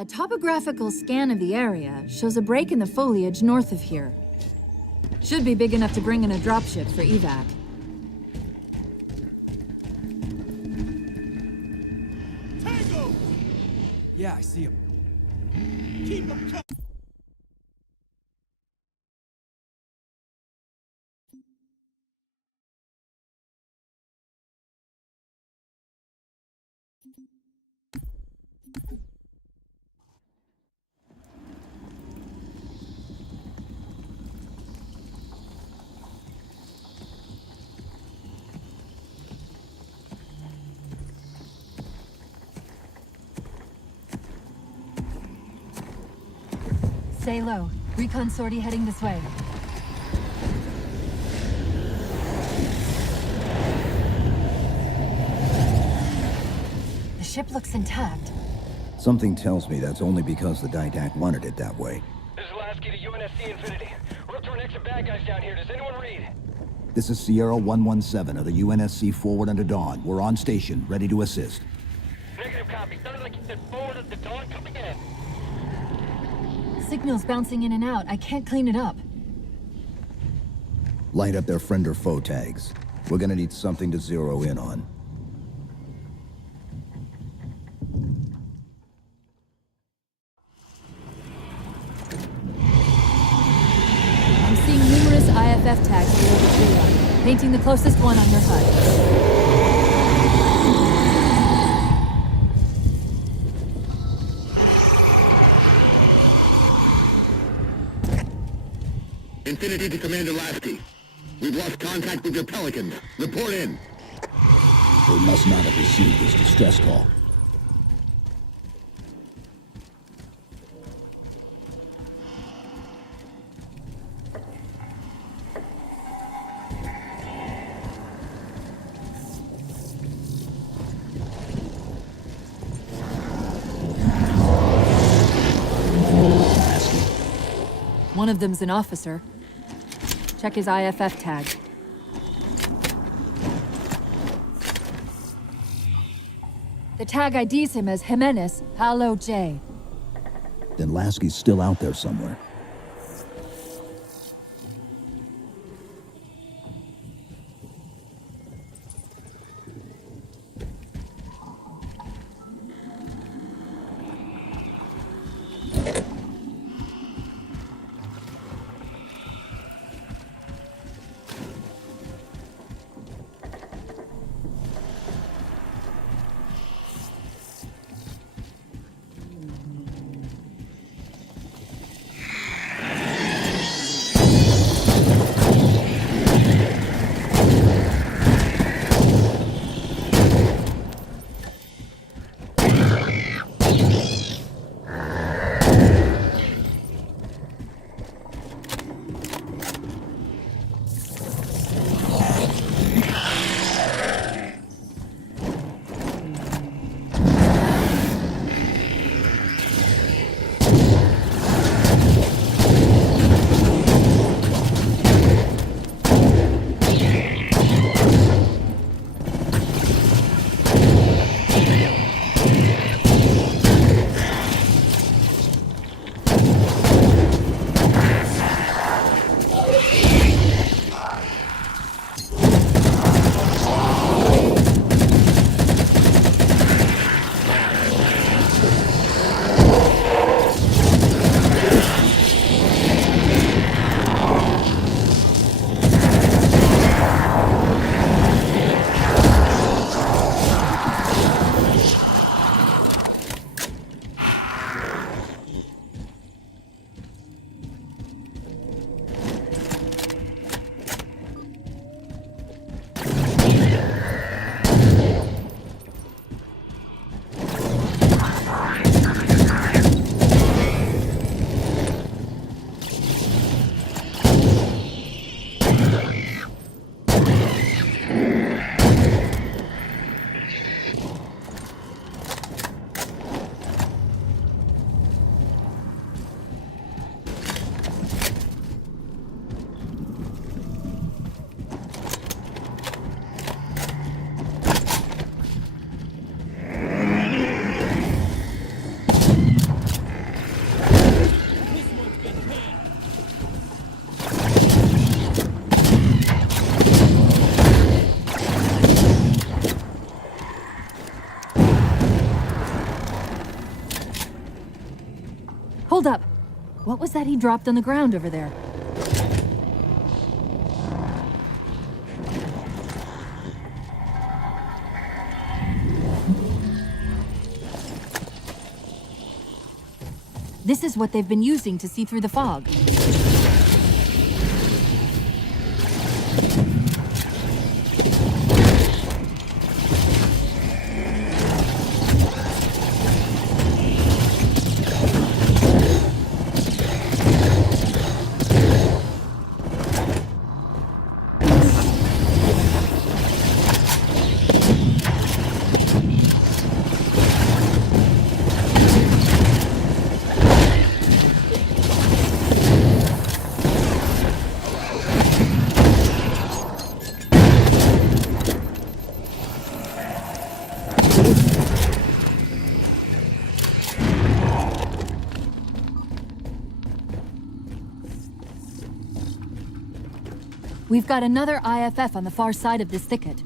A topographical scan of the area shows a break in the foliage north of here. Should be big enough to bring in a dropship for evac. Tango! Yeah, I see him. Keep him coming! Stay low. Recon sortie heading this way. The ship looks intact. Something tells me that's only because the Didact wanted it that way. This is Lasky to UNSC Infinity. We're up to our next bad guys down here. Does anyone read? This is Sierra 117 of the UNSC Forward Under Dawn. We're on station, ready to assist. Negative copy. Sounded like you said forward at the dawn. Come again. Signal's bouncing in and out. I can't clean it up. Light up their friend or foe tags. We're gonna need something to zero in on. I'm seeing numerous IFF tags below the tree line, painting the closest one on your HUD. Infinity to Commander Lasky. We've lost contact with your Pelicans. Report in. They must not have received this distress call. One of them's an officer. Check his IFF tag. The tag IDs him as Jimenez Palo J. Then Lasky's still out there somewhere. Hold up. What was that he dropped on the ground over there? This is what they've been using to see through the fog. We've got another IFF on the far side of this thicket.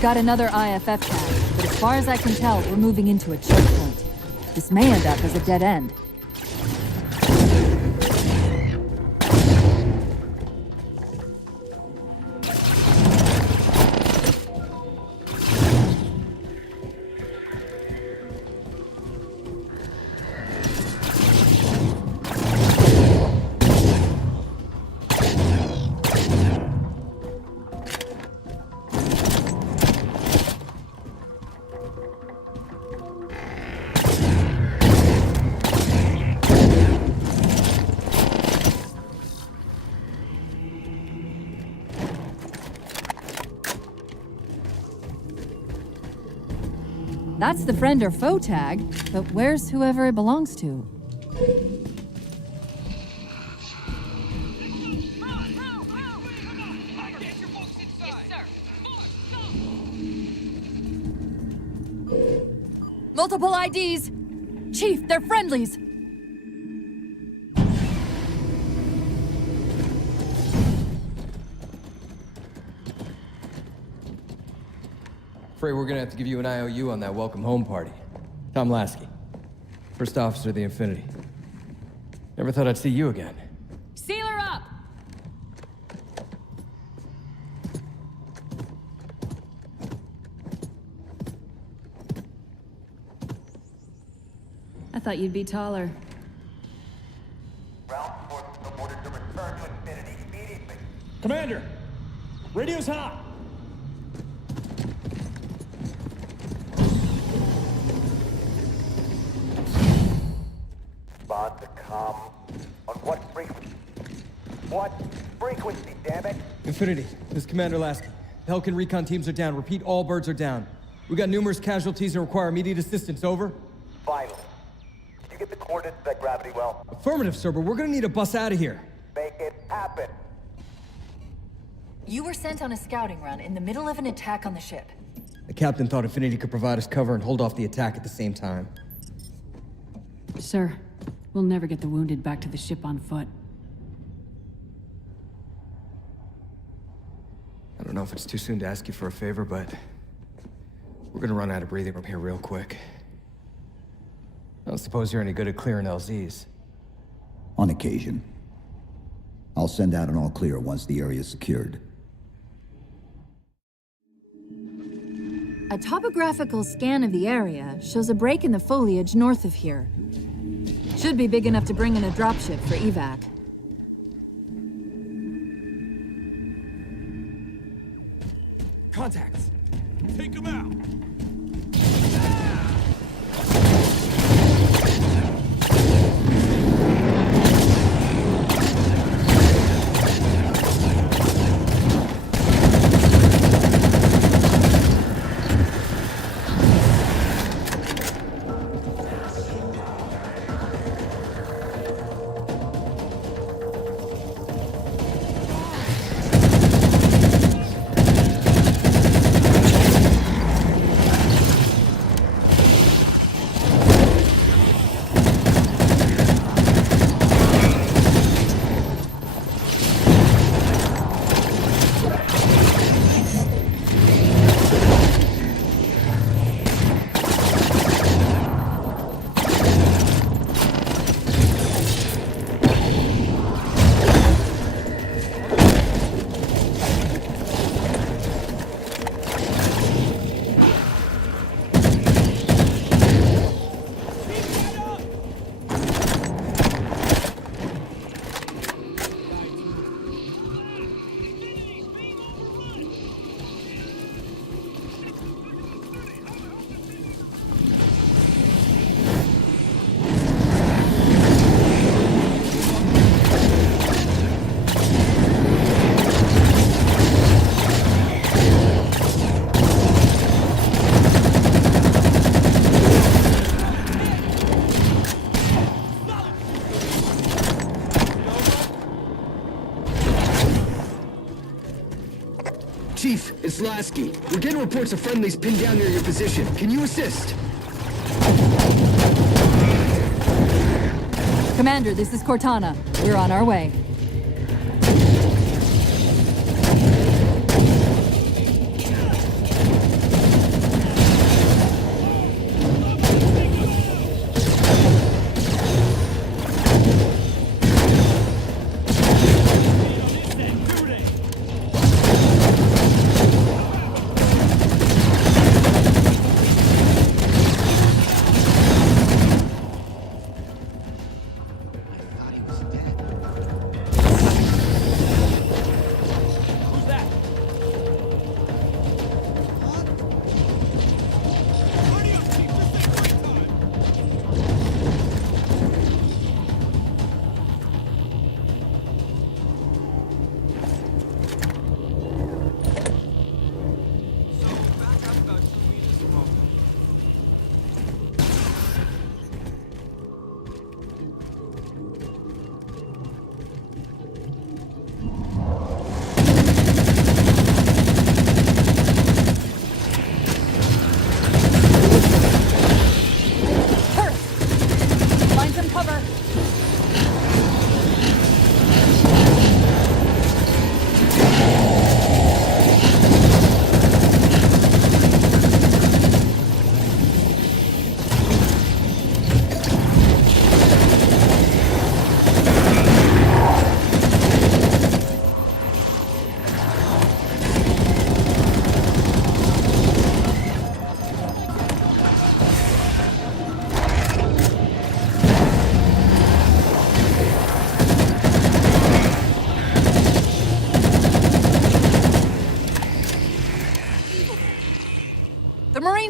Got another IFF tag, but as far as I can tell, we're moving into a choke point. This may end up as a dead end. That's the friend or foe tag, but where's whoever it belongs to? Multiple IDs! Chief, they're friendlies! Afraid we're gonna have to give you an IOU on that welcome home party. Tom Lasky, first officer of the Infinity. Never thought I'd see you again. Seal her up! I thought you'd be taller. Ground forces are ordered to return to Infinity immediately. Commander! Radio's hot! Respond to comm. On what frequency? What frequency, damn it? Infinity, this is Commander Lasky. Pelican recon teams are down. Repeat, all birds are down. We got numerous casualties and require immediate assistance, over. Finally. Did you get the coordinates of that gravity well? Affirmative, sir, but we're gonna need to bus out of here. Make it happen. You were sent on a scouting run in the middle of an attack on the ship. The captain thought Infinity could provide us cover and hold off the attack at the same time. Sir, we'll never get the wounded back to the ship on foot. don't know if it's too soon to ask you for a favor, but we're gonna run out of breathing room here real quick. I don't suppose you're any good at clearing LZs. On occasion. I'll send out an all clear once the area is secured. A topographical scan of the area shows a break in the foliage north of here. Should be big enough to bring in a dropship for evac. Contacts! Take them out! Chief, it's Lasky. We're getting reports of friendlies pinned down near your position. Can you assist? Commander, this is Cortana. We're on our way.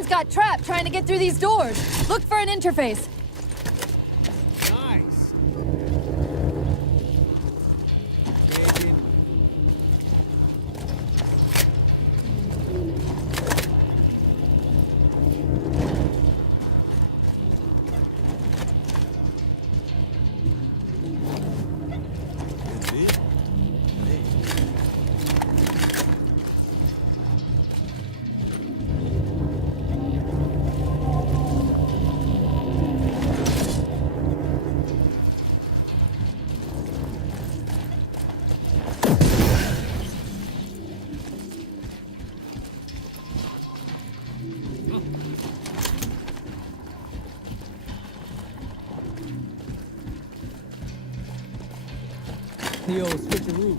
Got trapped trying to get through these doors. Look for an interface. Nice! The old switcheroo.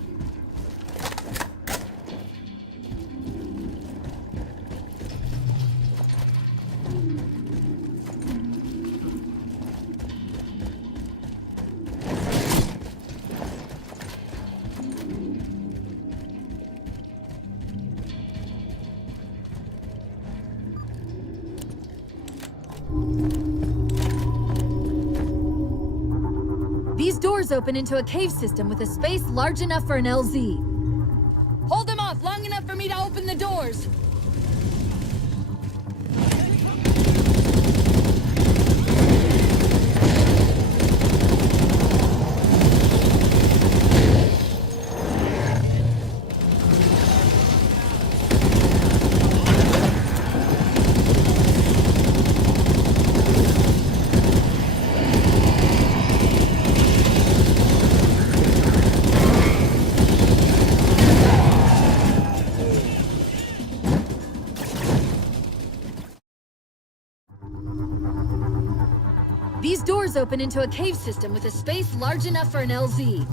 These doors open into a cave system with a space large enough for an LZ. Hold them off long enough for me to open the doors. These doors open into a cave system with a space large enough for an LZ.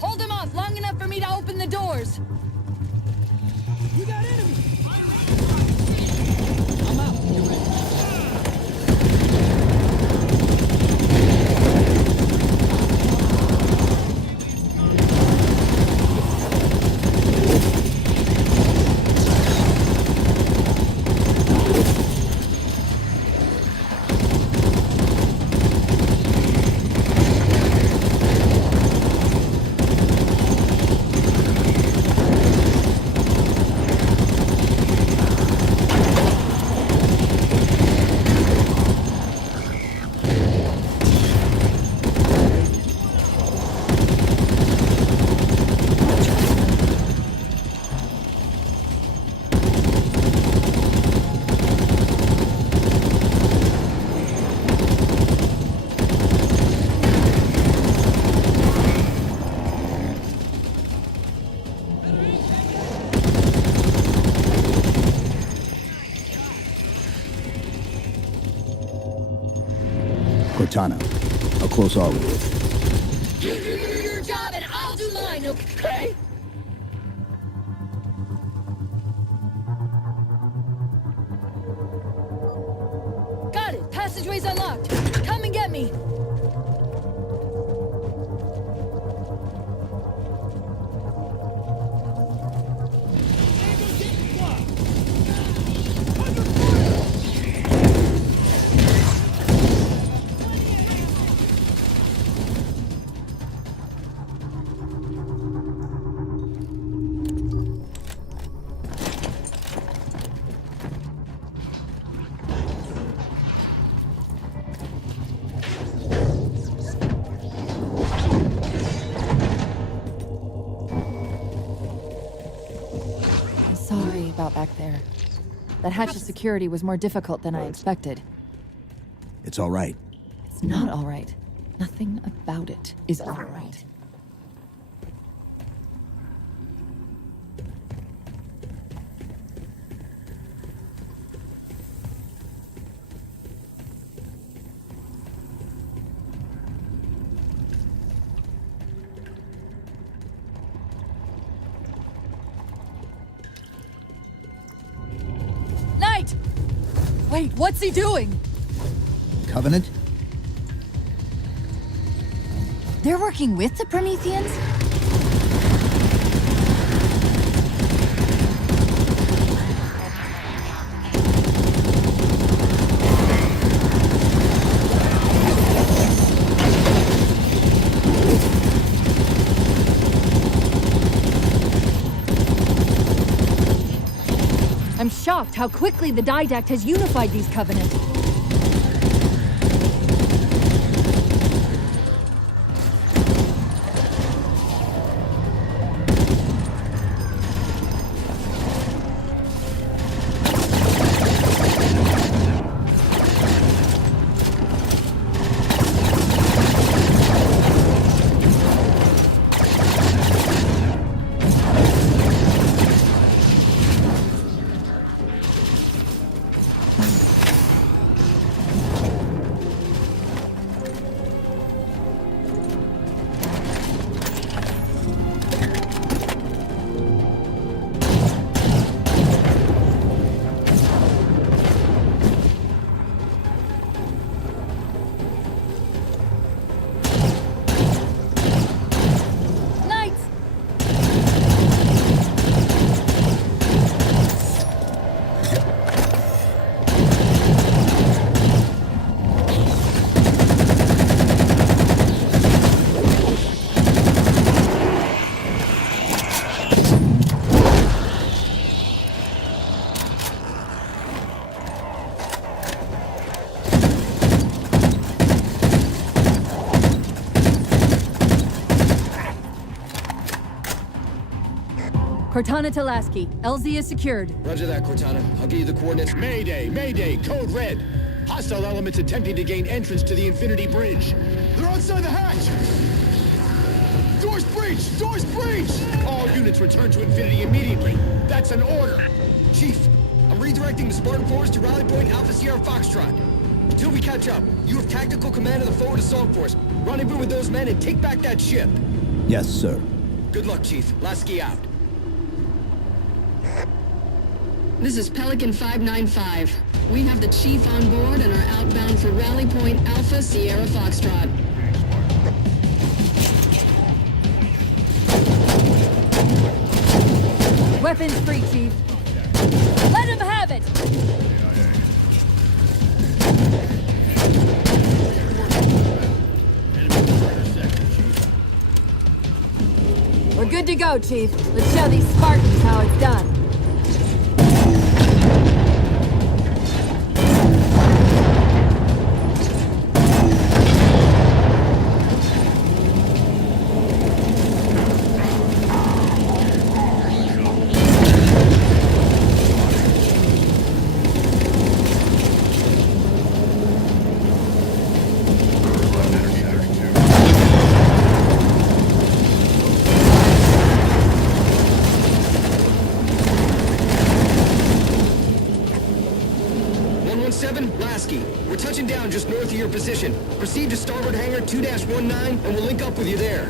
Hold them off long enough for me to open the doors. We got enemies! I'm out. Get ready. Cortana, how close are we? You do your job and I'll do mine, okay? Got it. Passageway's unlocked. Come and get me. Sorry about back there. That hatch of security was more difficult than I expected. It's all right. It's not all right. Nothing about it is all right. Knight! Wait, what's he doing? Covenant? They're working with the Prometheans? I'm shocked how quickly the Didact has unified these Covenant. Cortana to Lasky. LZ is secured. Roger that, Cortana. I'll give you the coordinates. Mayday! Mayday! Code red! Hostile elements attempting to gain entrance to the Infinity Bridge. They're outside the hatch! Door's breached! Door's breached! All units return to Infinity immediately. That's an order. Chief, I'm redirecting the Spartan force to rally point Alpha Sierra Foxtrot. Until we catch up, you have tactical command of the forward assault force. Rendezvous with those men and take back that ship. Yes, sir. Good luck, Chief. Lasky out. This is Pelican 595. We have the Chief on board and are outbound for Rally Point Alpha Sierra Foxtrot. Weapons free, Chief. Let him have it! We're good to go, Chief. Let's show these Spartans how it's done. Lasky, we're touching down just north of your position. Proceed to starboard hangar 2-19 and we'll link up with you there.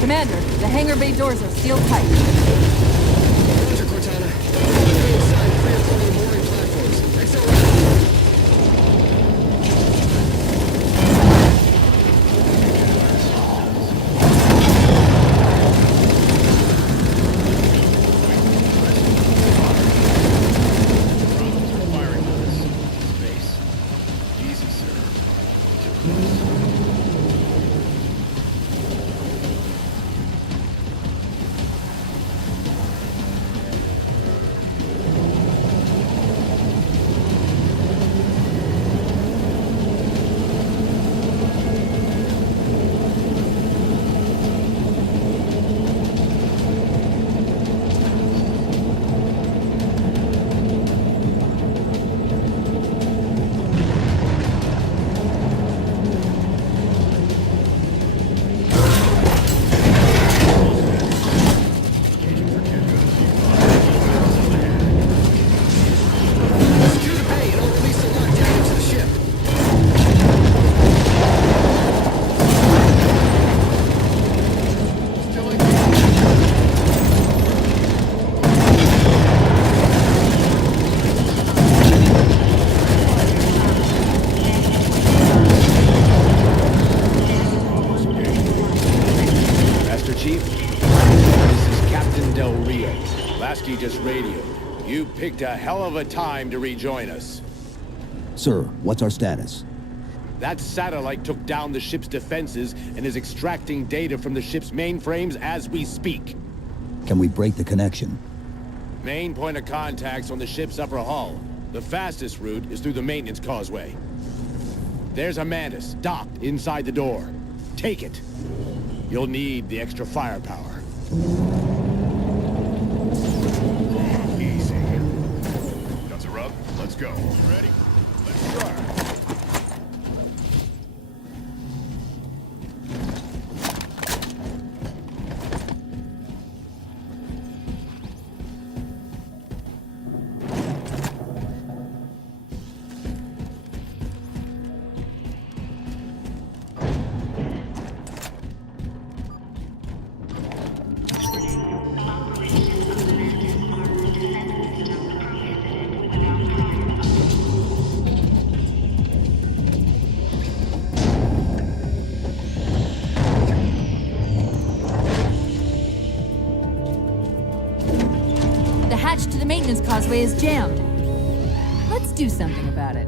Commander, the hangar bay doors are sealed tight. Roger, Cortana. Stay inside 3 or 4 mooring platforms. Accelerate. Firing on us. Space. Easy, sir. just radioed. You picked a hell of a time to rejoin us. Sir, what's our status? That satellite took down the ship's defenses and is extracting data from the ship's mainframes as we speak. Can we break the connection? Main point of contact's on the ship's upper hull. The fastest route is through the maintenance causeway. There's a Mantis docked inside the door. Take it. You'll need the extra firepower. Easy. Guns are up. Let's go. Ready? Let's try. The hatch to the maintenance causeway is jammed. Let's do something about it.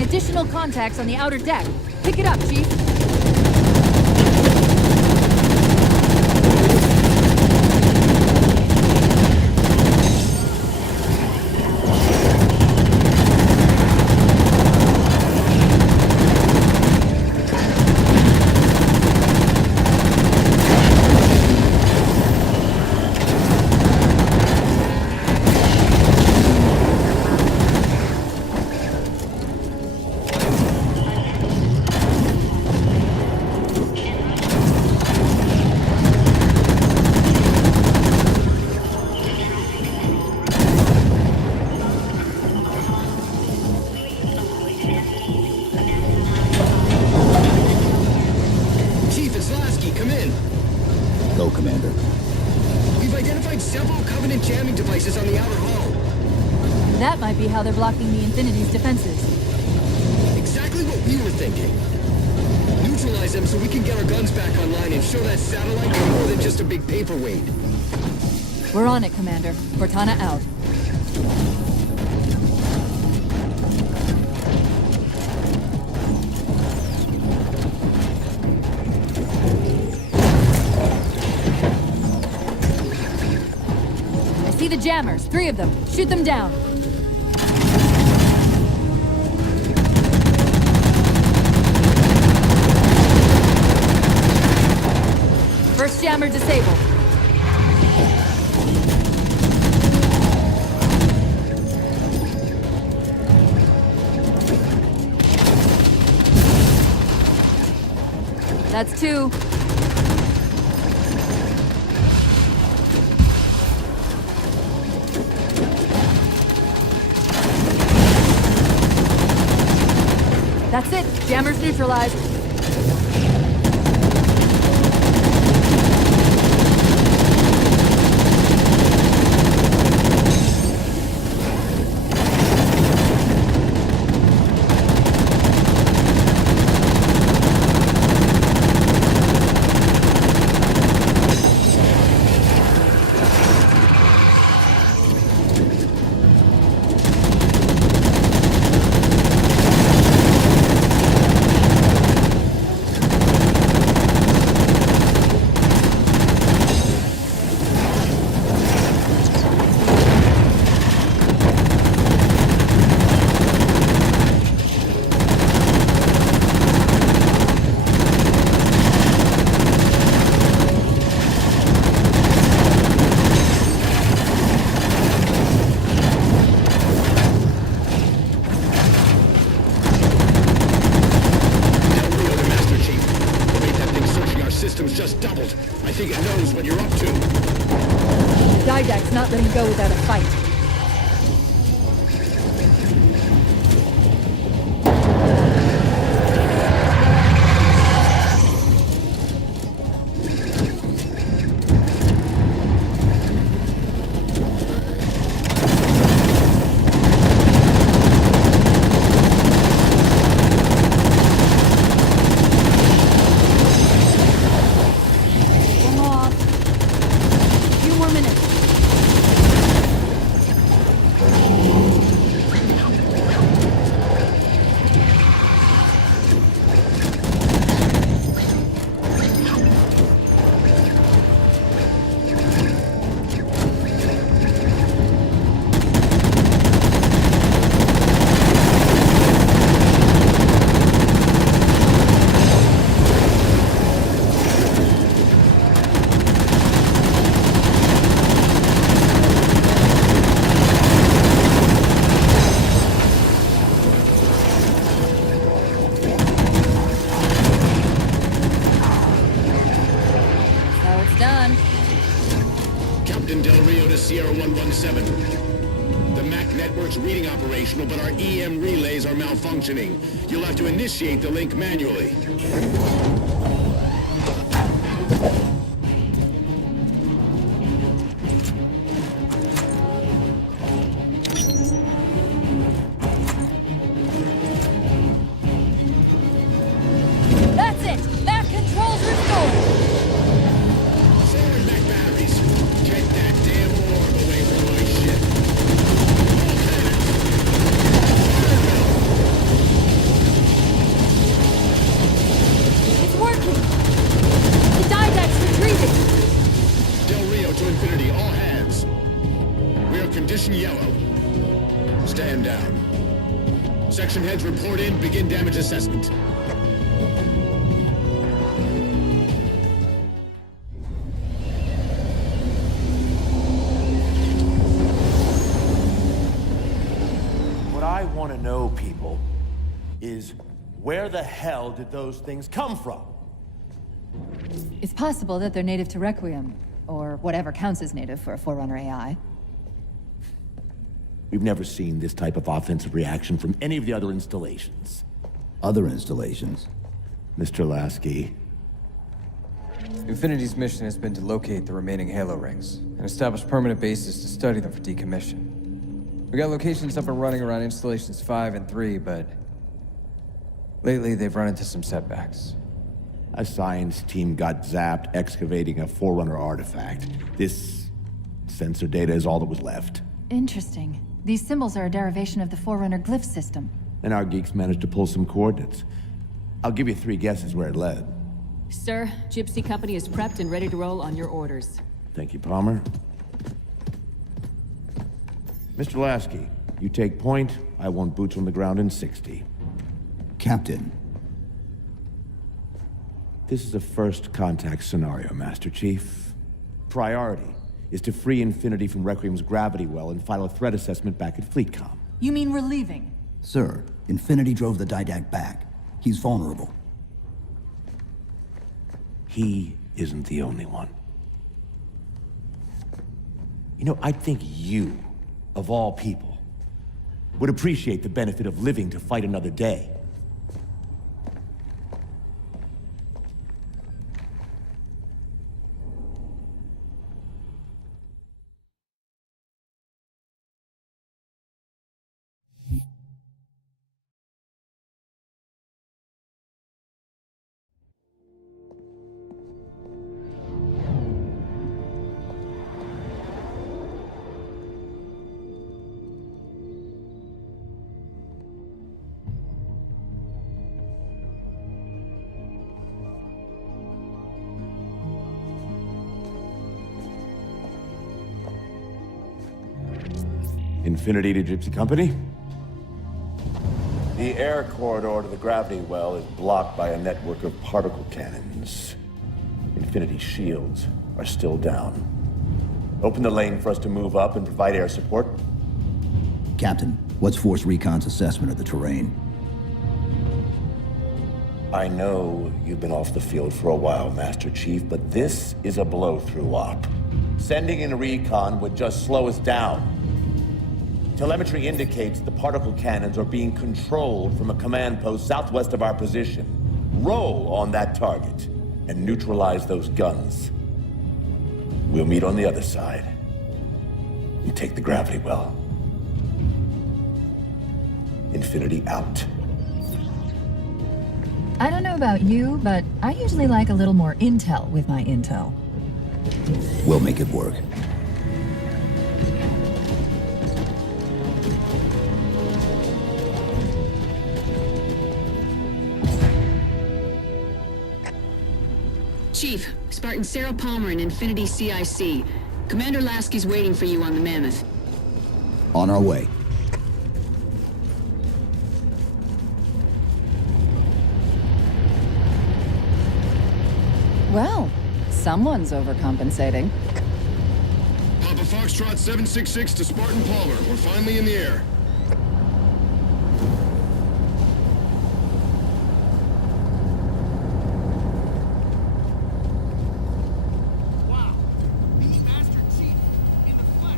Additional contacts on the outer deck. Pick it up, Chief. Go, Commander. We've identified several Covenant jamming devices on the outer hull. That might be how they're blocking the Infinity's defenses. Exactly what we were thinking. Neutralize them so we can get our guns back online and show that satellite we're more than just a big paperweight. We're on it, Commander. Cortana out. I see the jammers. 3 of them. Shoot them down. First jammer disabled. That's 2. That's it. Jammer Jammers neutralized. Just doubled. I think it knows what you're up to. Didact's not letting go without a fight. Sierra 117. The MAC network's reading operational, but our EM relays are malfunctioning. You'll have to initiate the link manually. That's it! Mac controls restored! Forward MAC batteries. Get that damn orb away from my ship. It's working! The Didact's retreating! Del Rio to Infinity, all hands. We are condition yellow. Stand down. Section heads report in, begin damage assessment. What I want to know, people, is where the hell did those things come from? It's possible that they're native to Requiem, or whatever counts as native for a Forerunner AI. We've never seen this type of offensive reaction from any of the other installations. Other installations? Mr. Lasky. Infinity's mission has been to locate the remaining Halo rings, and establish permanent bases to study them for decommission. We got locations up and running around installations 5 and 3, but lately they've run into some setbacks. A science team got zapped excavating a Forerunner artifact. This sensor data is all that was left. Interesting. These symbols are a derivation of the Forerunner glyph system. And our geeks managed to pull some coordinates. I'll give you 3 guesses where it led. Sir, Gypsy Company is prepped and ready to roll on your orders. Thank you, Palmer. Mr. Lasky, you take point. I want boots on the ground in 60. Captain. This is a first contact scenario, Master Chief. Priority is to free Infinity from Requiem's gravity well and file a threat assessment back at FleetCom. You mean we're leaving? Sir, Infinity drove the Didact back. He's vulnerable. He isn't the only one. You know, I think you, of all people, would appreciate the benefit of living to fight another day. Infinity to Gypsy Company? The air corridor to the gravity well is blocked by a network of particle cannons. Infinity's shields are still down. Open the lane for us to move up and provide air support. Captain, what's Force Recon's assessment of the terrain? I know you've been off the field for a while, Master Chief, but this is a blow-through op. Sending in recon would just slow us down. Telemetry indicates the particle cannons are being controlled from a command post southwest of our position. Roll on that target and neutralize those guns. We'll meet on the other side and take the gravity well. Infinity out. I don't know about you, but I usually like a little more intel with my intel. We'll make it work. Chief, Spartan Sarah Palmer in Infinity CIC. Commander Lasky's waiting for you on the Mammoth. On our way. Well, someone's overcompensating. Papa Foxtrot 766 to Spartan Palmer. We're finally in the air. Wow. The Master Chief in the flesh.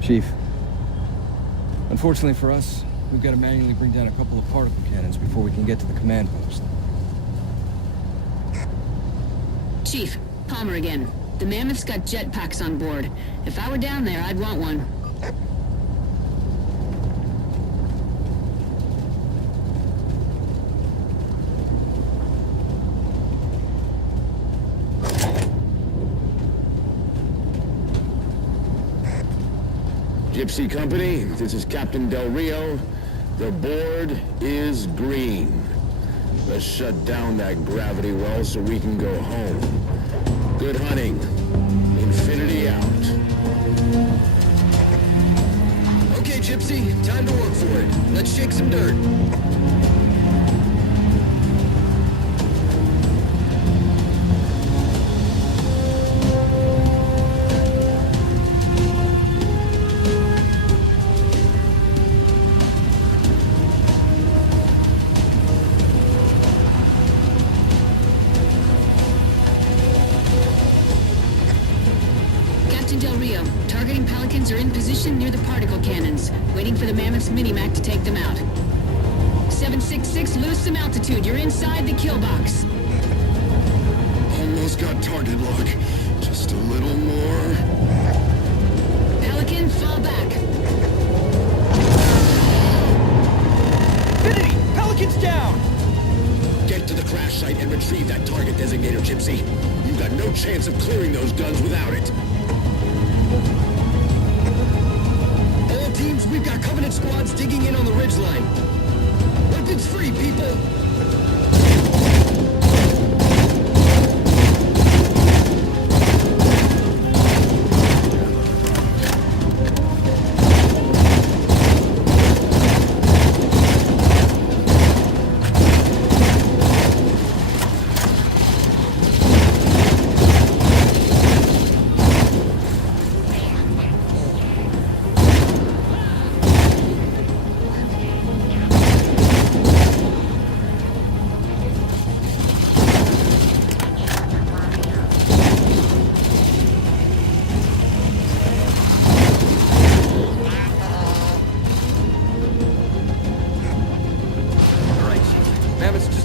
Chief, unfortunately for us, we've got to manually bring down a couple of particle cannons before we can get to the command post. Chief, Palmer again. The Mammoth's got jetpacks on board. If I were down there, I'd want one. Gypsy Company, this is Captain Del Rio. The board is green. Let's shut down that gravity well so we can go home. Good hunting. Infinity out. Okay, Gypsy, time to work for it. Let's shake some dirt. Captain Del Rio, targeting Pelicans are in position near the particle cannons, waiting for the Mammoth's mini-mac to take them out. 766, lose some altitude. You're inside the kill box. Almost got target lock. Just a little more. Pelican, fall back. Infinity! Pelican's down! Get to the crash site and retrieve that target designator, Gypsy. You've got no chance of clearing those guns without it. All teams, we've got Covenant squads digging in on the ridgeline. Weapons free, people!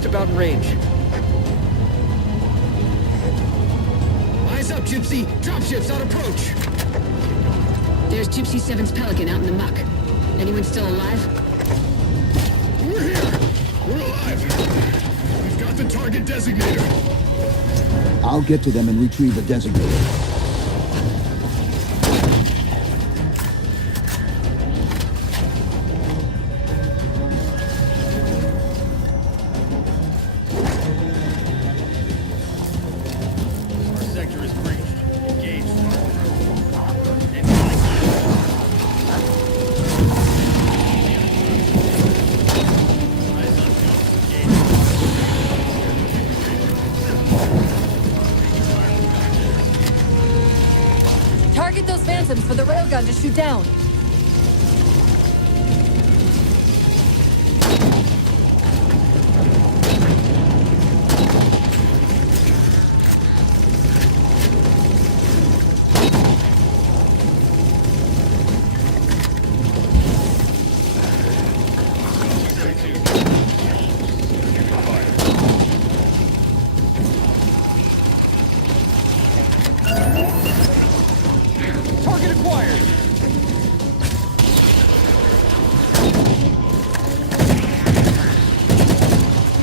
About in range. Eyes up, Gypsy! Dropships on approach! There's Gypsy 7's Pelican out in the muck. Anyone still alive? We're here! We're alive! We've got the target designator. I'll get to them and retrieve the designator. transoms for the railgun to shoot down. Target acquired!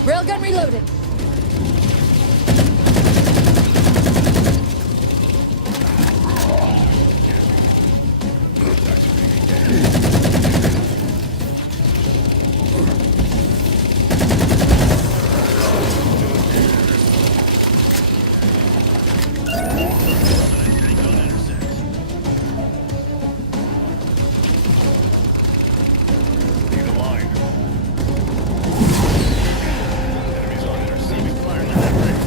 Railgun reloaded. Lead the line. Enemies on it. Receiving fire on that ring.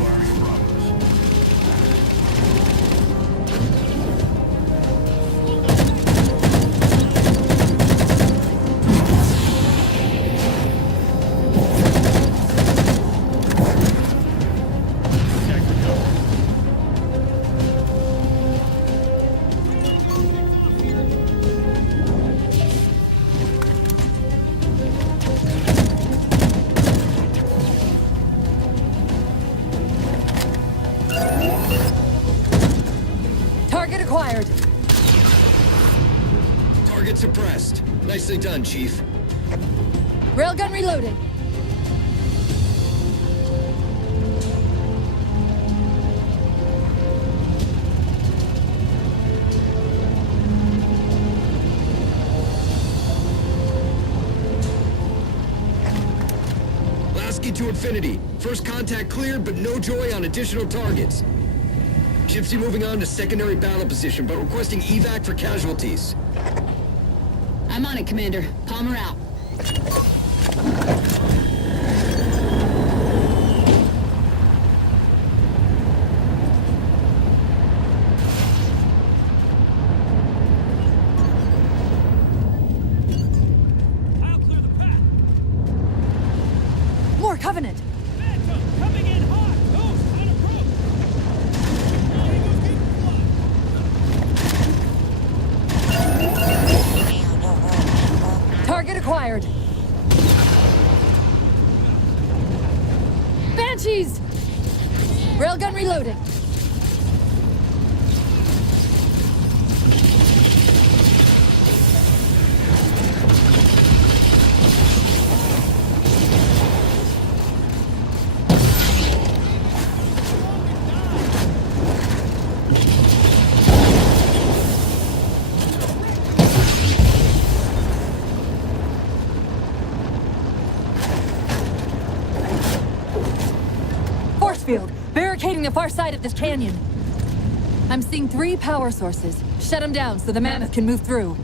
Firing Bravos. Attack the cover. Target acquired. Target suppressed. Nicely done, Chief. Railgun reloaded. Lasky to infinity. First contact cleared, but no joy on additional targets. Gypsy moving on to secondary battle position, but requesting evac for casualties. I'm on it, Commander. Palmer out. I'll clear the path. More Covenant. Phantom coming in hot. Ghost on approach. Eagles keep flying. Target acquired. Banshees! Railgun reloaded. Force field, barricading the far side of this canyon. I'm seeing 3 power sources. Shut them down so the mammoth can move through.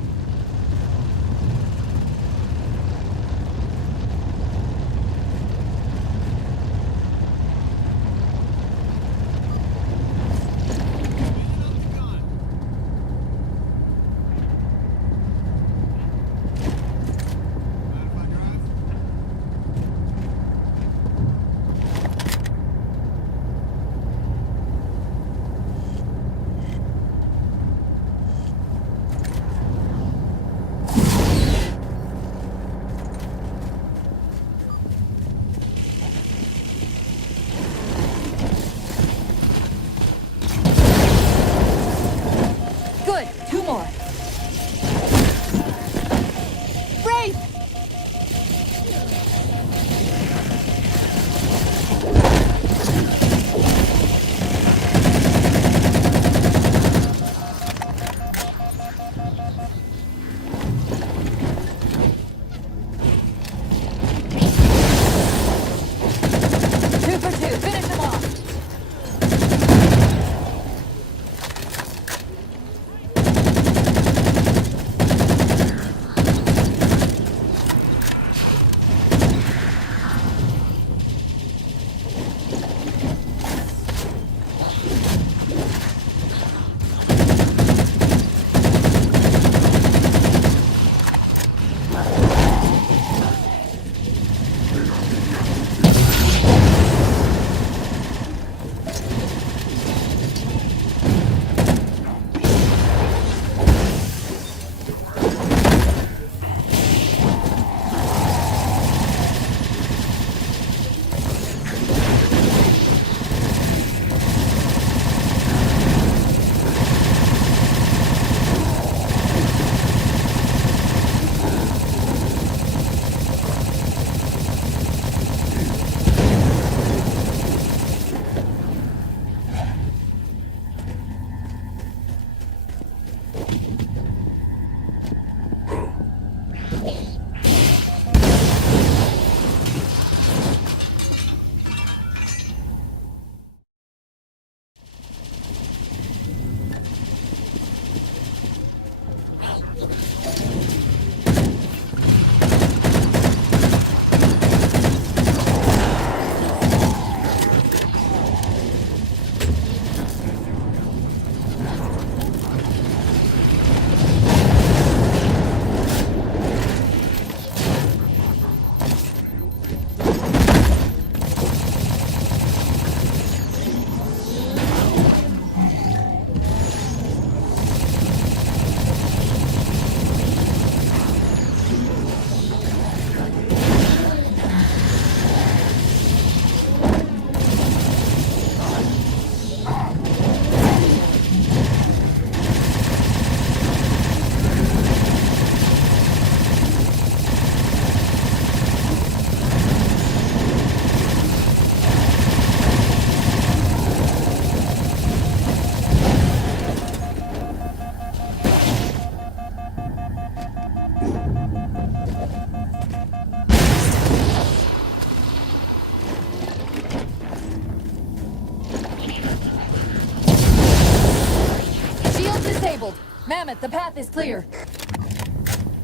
Mammoth, the path is clear.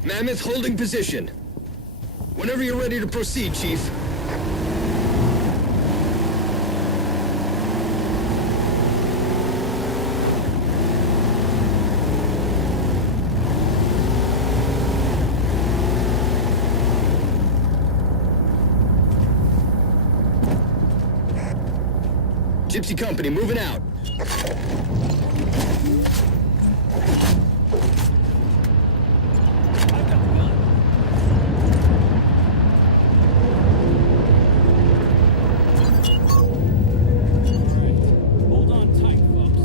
Mammoth holding position. Whenever you're ready to proceed, Chief. Gypsy Company, moving out. Hold on tight, folks.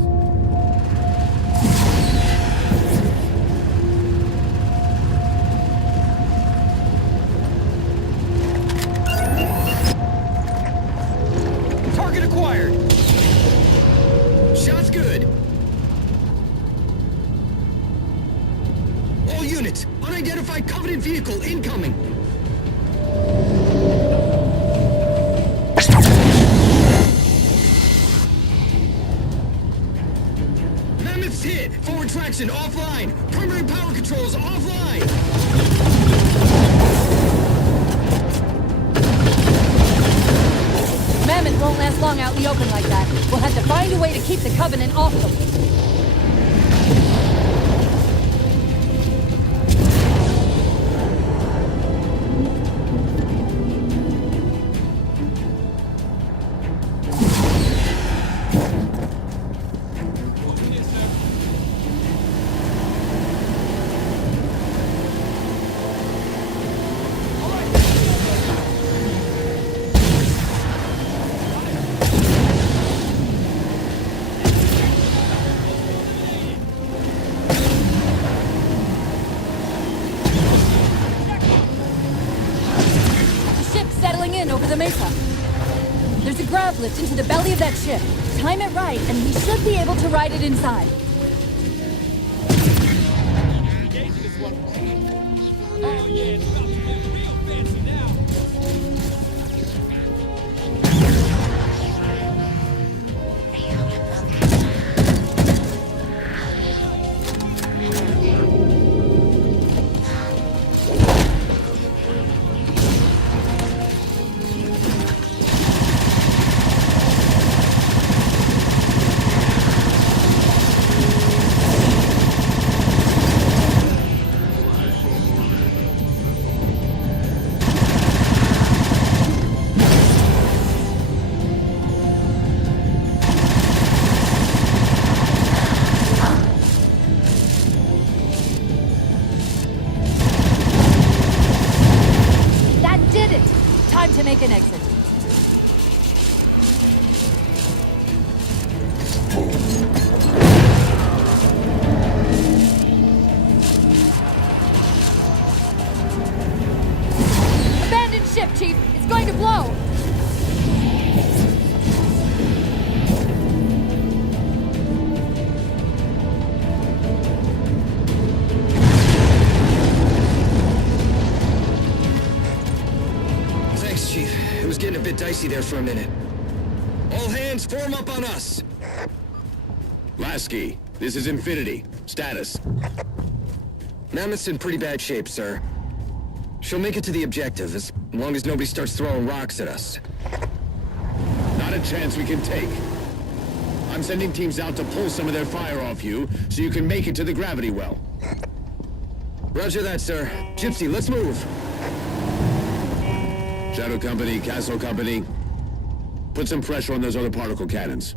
Target acquired. Shots good. All units, unidentified Covenant vehicle incoming. Mammoth's hit. Forward traction offline. Primary power controls offline. Mammoth won't last long out in the open like that. We'll have to find a way to keep the Covenant off them. Over the mesa. There's a grav lift into the belly of that ship. Time it right, and we should be able to ride it inside. Oh yeah, it's about to get real fancy now. To make an exit. Abandoned ship, Chief. It's going to blow. Getting a bit dicey there for a minute. All hands, form up on us. Lasky, this is Infinity. Status. Mammoth's in pretty bad shape, sir. She'll make it to the objective as long as nobody starts throwing rocks at us. Not a chance we can take. I'm sending teams out to pull some of their fire off you so you can make it to the gravity well. Roger that, sir. Gypsy, let's move. Shadow Company, Castle Company, put some pressure on those other particle cannons.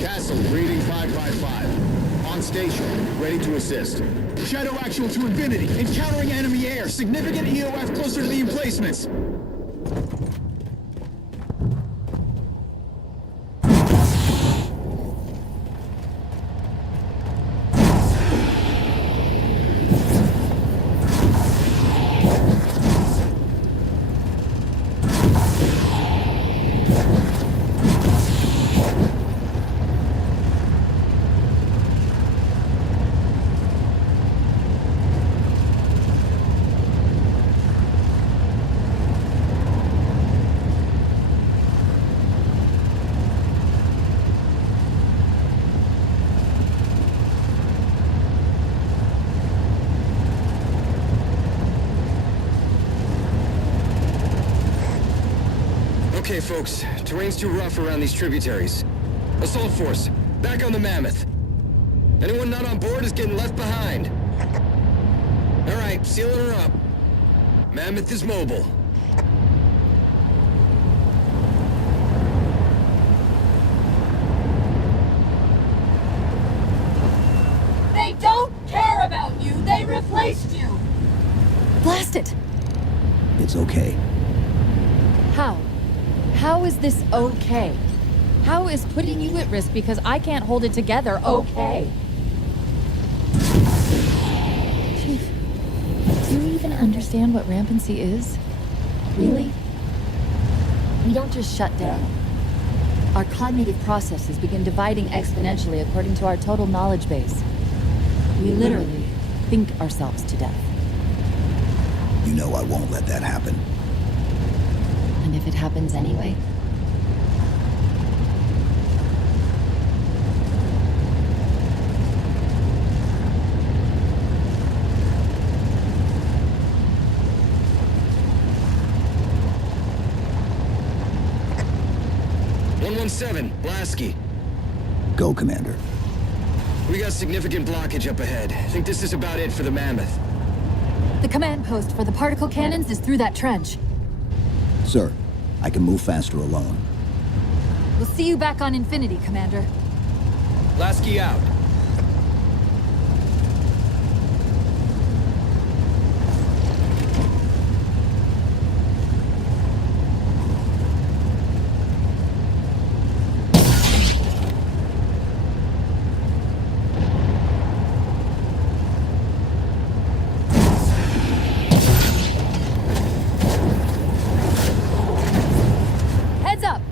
Castle, reading 555. On station, ready to assist. Shadow actual to Infinity. Encountering enemy air. Significant EOF closer to the emplacements. folks. Terrain's too rough around these tributaries. Assault force, back on the Mammoth. Anyone not on board is getting left behind. All right, sealing her up. Mammoth is mobile. They don't care about you! They replaced you! Blast it! It's okay. How? How is this okay? How is putting you at risk because I can't hold it together okay? Chief, do you even understand what rampancy is? Really? We don't just shut down. Our cognitive processes begin dividing exponentially according to our total knowledge base. We literally think ourselves to death. You know I won't let that happen. And if it happens anyway? Lasky. Go, Commander. We got significant blockage up ahead. I think this is about it for the Mammoth. The command post for the particle cannons is through that trench. Sir, I can move faster alone. We'll see you back on Infinity, Commander. Lasky out. Heads up!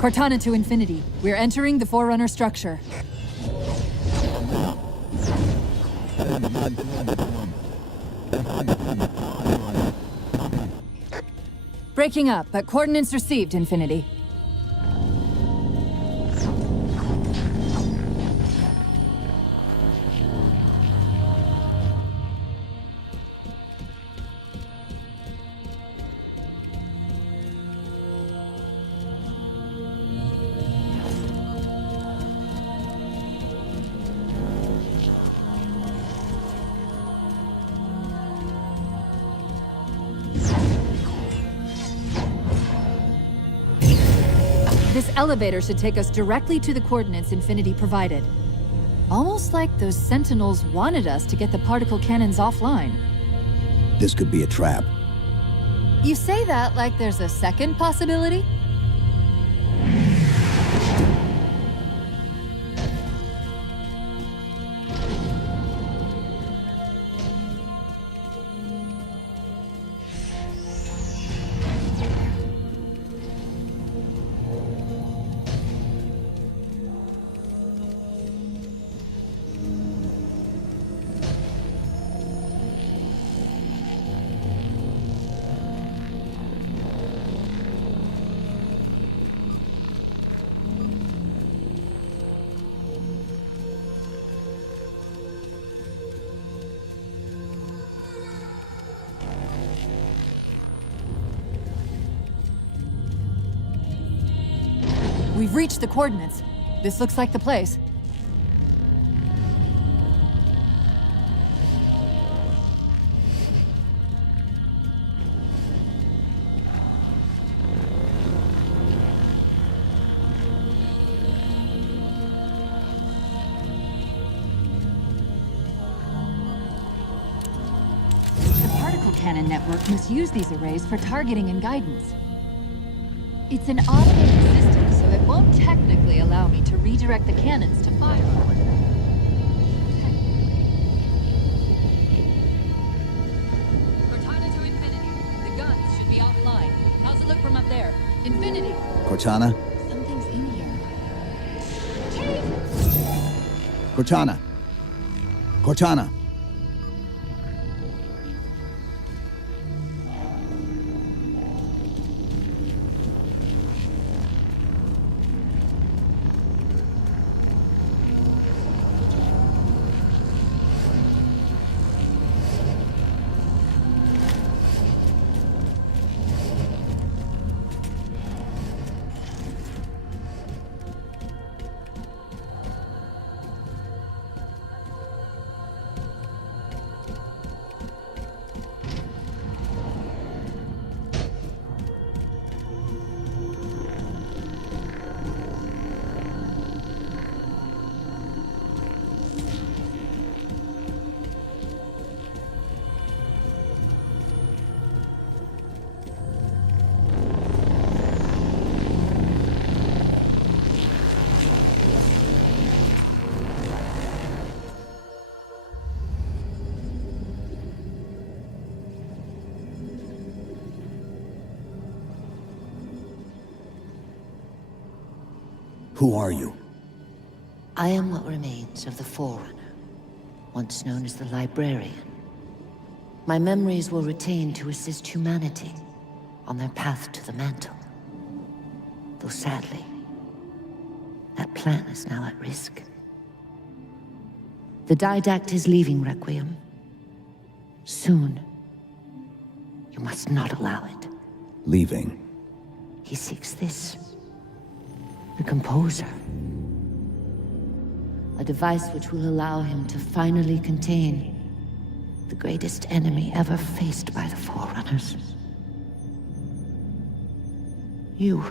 Cortana to Infinity. We're entering the Forerunner structure. Breaking up, but coordinates received, Infinity. This elevator should take us directly to the coordinates Infinity provided. Almost like those Sentinels wanted us to get the particle cannons offline. This could be a trap. You say that like there's a second possibility? We've reached the coordinates. This looks like the place. The particle cannon network must use these arrays for targeting and guidance. It's an automated system, so it won't technically allow me to redirect the cannons to fire on them. Cortana to Infinity. The guns should be offline. How's it look from up there? Infinity! Cortana? Something's in here. Cortana! Cortana! Who are you? I am what remains of the Forerunner, once known as the Librarian. My memories were retained to assist humanity on their path to the mantle. Though sadly, that plan is now at risk. The Didact is leaving Requiem. Soon. You must not allow it. Leaving? He seeks this. The Composer. A device which will allow him to finally contain the greatest enemy ever faced by the Forerunners. You.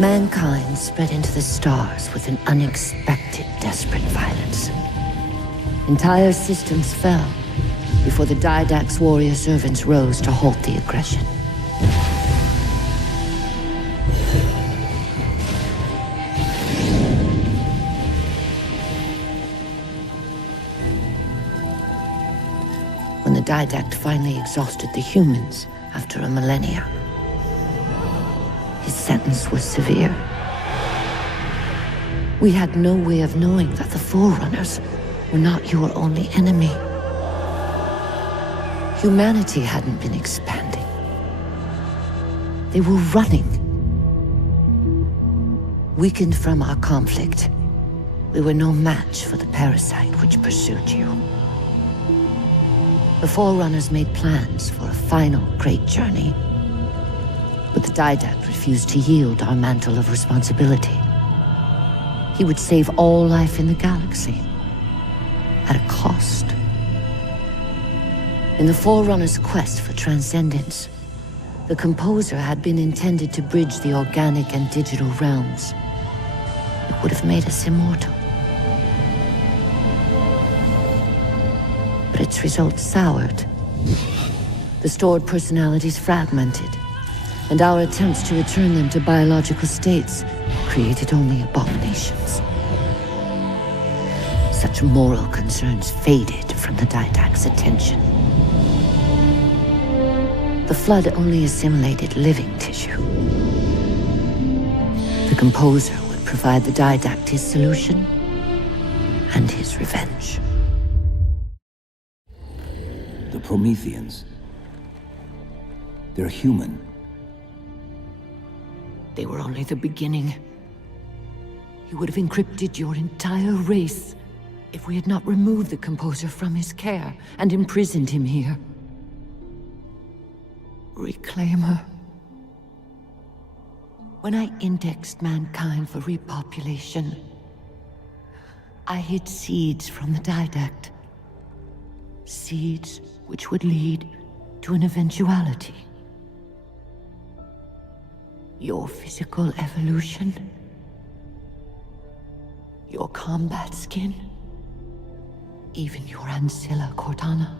Mankind spread into the stars with an unexpected, desperate violence. Entire systems fell before the Didact's warrior servants rose to halt the aggression. Didact finally exhausted the humans after a millennia. His sentence was severe. We had no way of knowing that the Forerunners were not your only enemy. Humanity hadn't been expanding. They were running. Weakened from our conflict, we were no match for the parasite which pursued you. The Forerunners made plans for a final great journey, but the Didact refused to yield our mantle of responsibility. He would save all life in the galaxy, at a cost. In the Forerunners' quest for transcendence, the Composer had been intended to bridge the organic and digital realms. It would have made us immortal. But its results soured. The stored personalities fragmented, and our attempts to return them to biological states created only abominations. Such moral concerns faded from the Didact's attention. The Flood only assimilated living tissue. The Composer would provide the Didact his solution and his revenge. The Prometheans. They're human. They were only the beginning. He would have encrypted your entire race if we had not removed the Composer from his care and imprisoned him here. Reclaimer. When I indexed mankind for repopulation, I hid seeds from the Didact. Seeds which would lead to an eventuality. Your physical evolution, your combat skin, even your ancilla Cortana.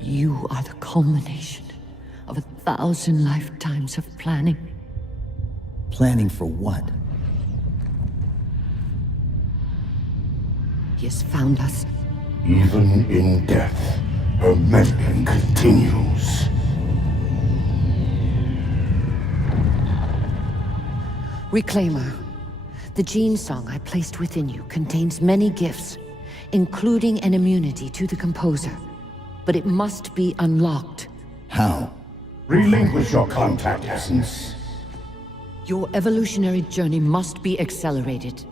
You are the culmination of 1,000 lifetimes of planning. Planning for what? He has found us. Even in death, her meddling continues. Reclaimer. The gene song I placed within you contains many gifts, including an immunity to the Composer. But it must be unlocked. How? Relinquish your contact essence. Your evolutionary journey must be accelerated.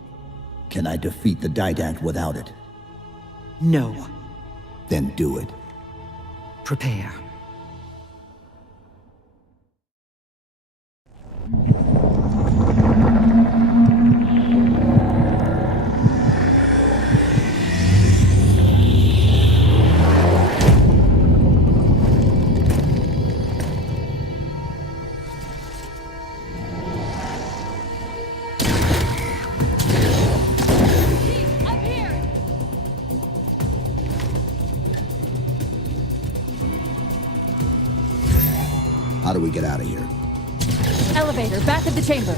Can I defeat the Didact without it? No. Then do it. Prepare. How do we get out of here? Elevator, back of the chamber.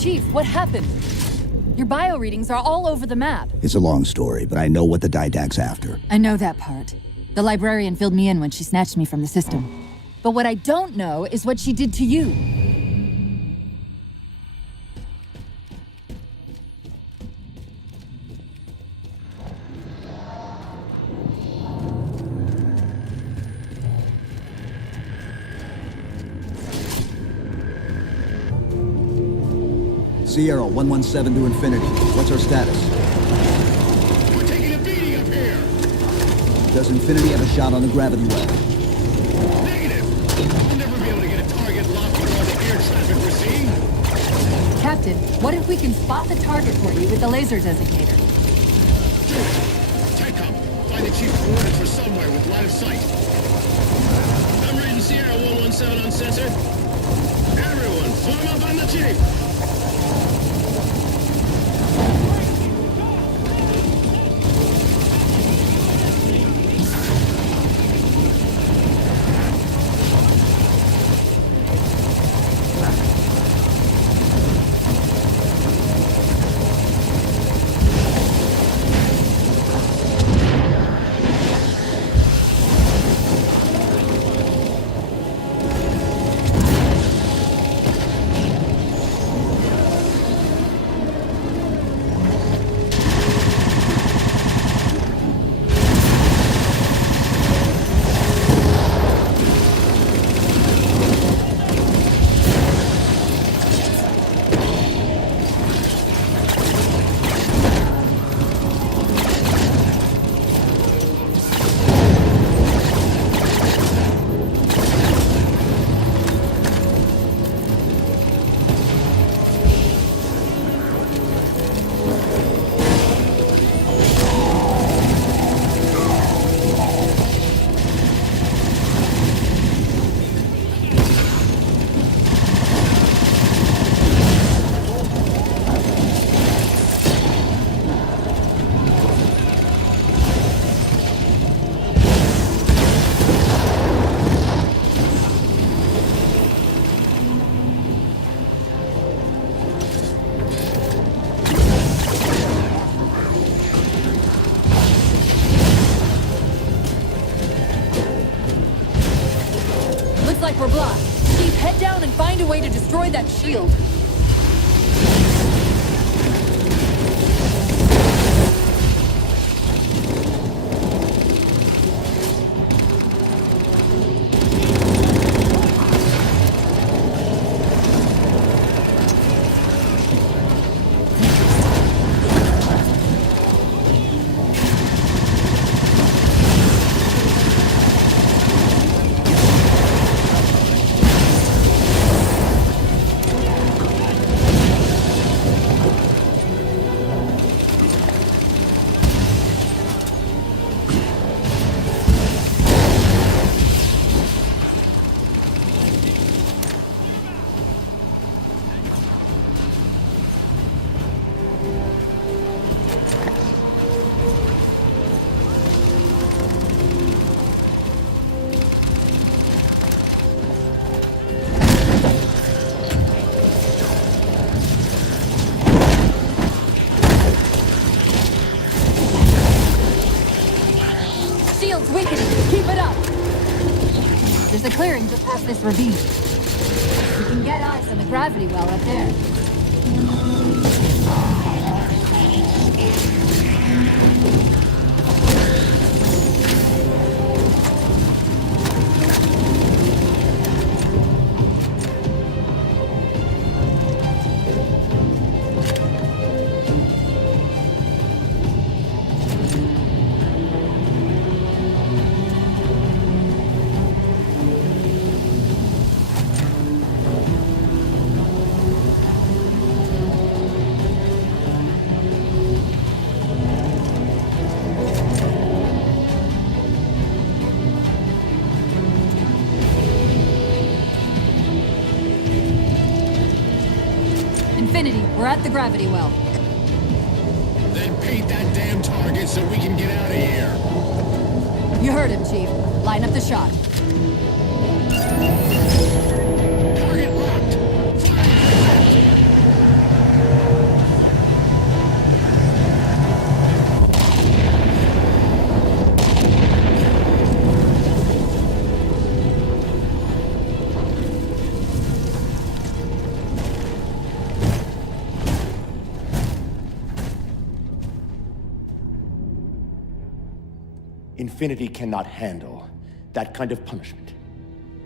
Chief, what happened? Your bio readings are all over the map. It's a long story, but I know what the Didact's after. I know that part. The librarian filled me in when she snatched me from the system. But what I don't know is what she did to you. Sierra 117 to infinity. What's our status? We're taking a beating up here! Does Infinity have a shot on the gravity well? Negative! We'll never be able to get a target locked with all the air traffic we're seeing. Captain, what if we can spot the target for you with the laser designator? Do it! TechCom, find the chief coordinates for somewhere with line of sight. I'm reading Sierra 117 on sensor. Everyone, form up on the chief! We're blocked. Chief, head down and find a way to destroy that shield. Shield's weakening. Keep it up. There's a clearing just past this ravine. We can get eyes on the gravity well up there. Infinity, we're at the gravity well. Then paint that damn target so we can get out of here. You heard him, Chief. Line up the shot. Target locked. Infinity cannot handle that kind of punishment.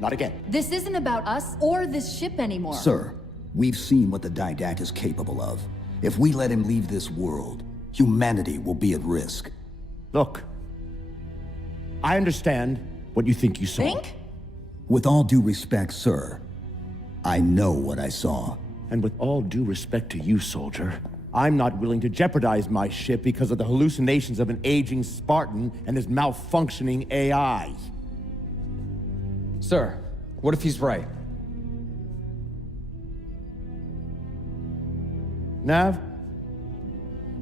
Not again. This isn't about us or this ship anymore. Sir, we've seen what the Didact is capable of. If we let him leave this world, humanity will be at risk. Look, I understand what you think you saw. Think? With all due respect, sir, I know what I saw. And with all due respect to you, soldier, I'm not willing to jeopardize my ship because of the hallucinations of an aging Spartan and his malfunctioning AI. Sir, what if he's right? Nav,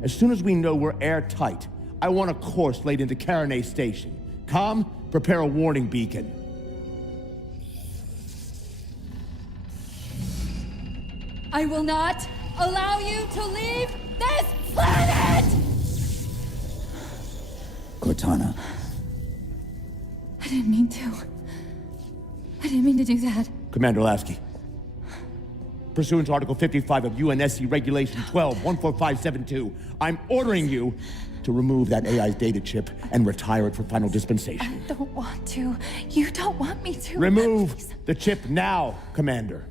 as soon as we know we're airtight, I want a course laid into Carenay Station. Com, prepare a warning beacon. I will not allow you to leave this planet! Cortana. I didn't mean to. I didn't mean to do that. Commander Lasky, pursuant to Article 55 of UNSC Regulation 12-14572, I'm ordering you to remove that AI's data chip and retire it for final dispensation. I don't want to. You don't want me to. Remove Please. the chip now, Commander.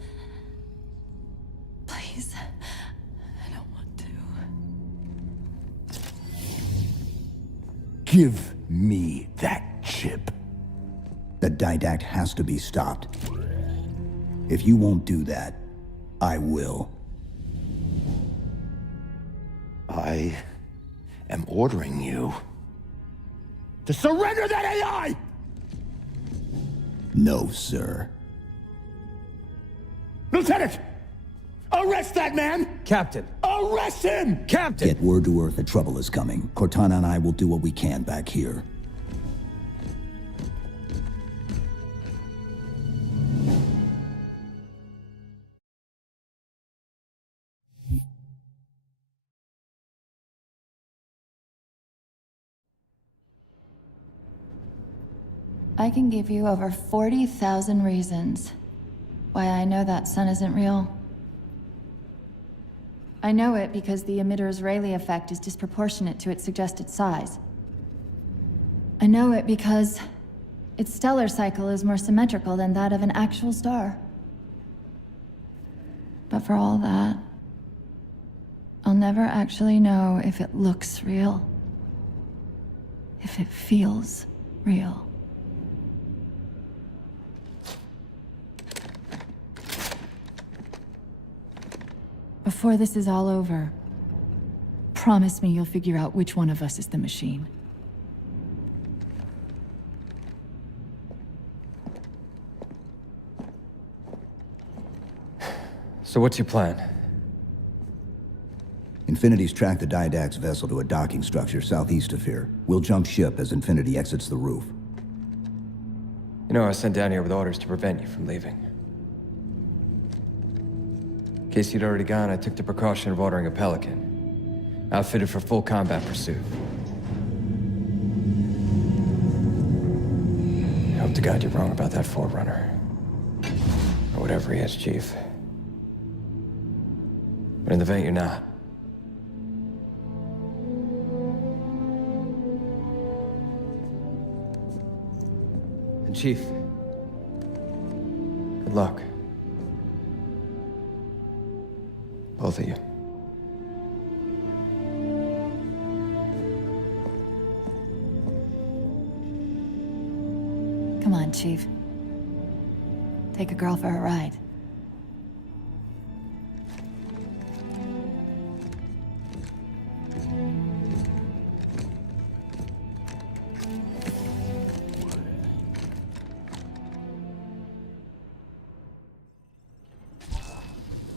Please. I don't want to. Give me that chip. The Didact has to be stopped. If you won't do that, I will. I am ordering you to surrender that AI! No, sir. Lieutenant! Arrest that man! Captain! Arrest him! Captain! Get word to Earth that trouble is coming. Cortana and I will do what we can back here. I can give you over 40,000 reasons why I know that sun isn't real. I know it because the emitter's Rayleigh effect is disproportionate to its suggested size. I know it because its stellar cycle is more symmetrical than that of an actual star. But for all that, I'll never actually know if it looks real, if it feels real. Before this is all over, promise me you'll figure out which one of us is the machine. So what's your plan? Infinity's tracked the Didact's vessel to a docking structure southeast of here. We'll jump ship as Infinity exits the roof. You know, I was sent down here with orders to prevent you from leaving. In case you'd already gone, I took the precaution of ordering a Pelican, outfitted for full combat pursuit. I hope to God you're wrong about that Forerunner. Or whatever he is, Chief. But in the event you're not. And Chief, good luck. Both of you. Come on, Chief. Take a girl for a ride.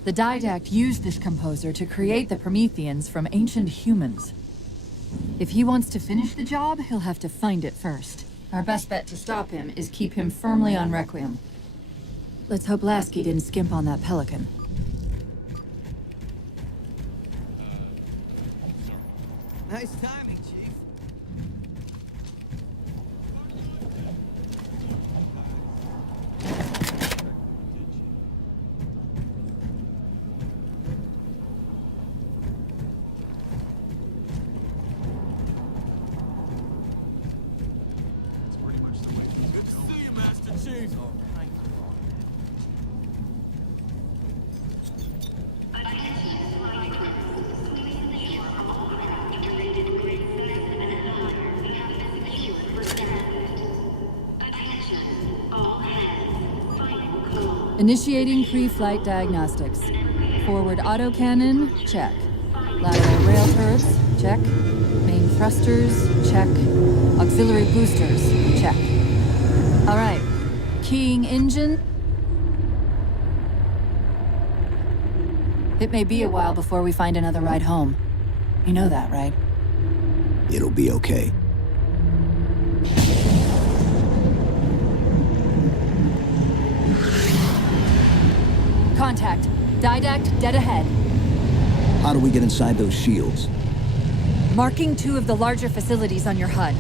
The Didact used this composer to create the Prometheans from ancient humans. If he wants to finish the job, he'll have to find it first. Our best bet to stop him is keep him firmly on Requiem. Let's hope Lasky didn't skimp on that Pelican. Nice timing, Chief. Good to see you, Master Chief. Initiating pre-flight diagnostics. Forward autocannon, check. Lateral rail turrets, check. Main thrusters, check. Auxiliary boosters, check. All right. Keying engine. It may be a while before we find another ride home. You know that, right? It'll be okay. Contact. Didact dead ahead. How do we get inside those shields? Marking 2 of the larger facilities on your HUD.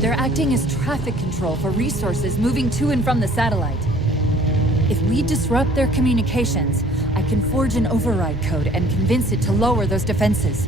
They're acting as traffic control for resources moving to and from the satellite. If we disrupt their communications, I can forge an override code and convince it to lower those defenses.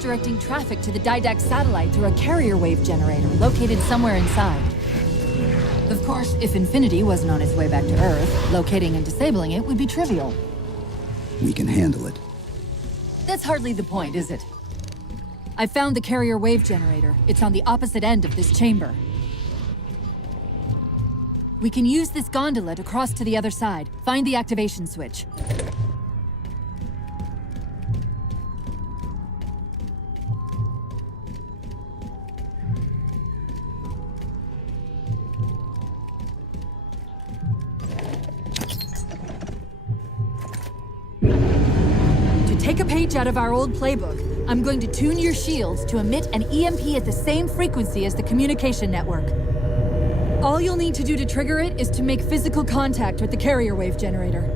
Directing traffic to the Didact satellite through a carrier wave generator located somewhere inside. Of course, if Infinity wasn't on its way back to Earth, locating and disabling it would be trivial. We can handle it. That's hardly the point, is it? I found the carrier wave generator. It's on the opposite end of this chamber. We can use this gondola to cross to the other side. Find the activation switch. Take a page out of our old playbook. I'm going to tune your shields to emit an EMP at the same frequency as the communication network. All you'll need to do to trigger it is to make physical contact with the carrier wave generator.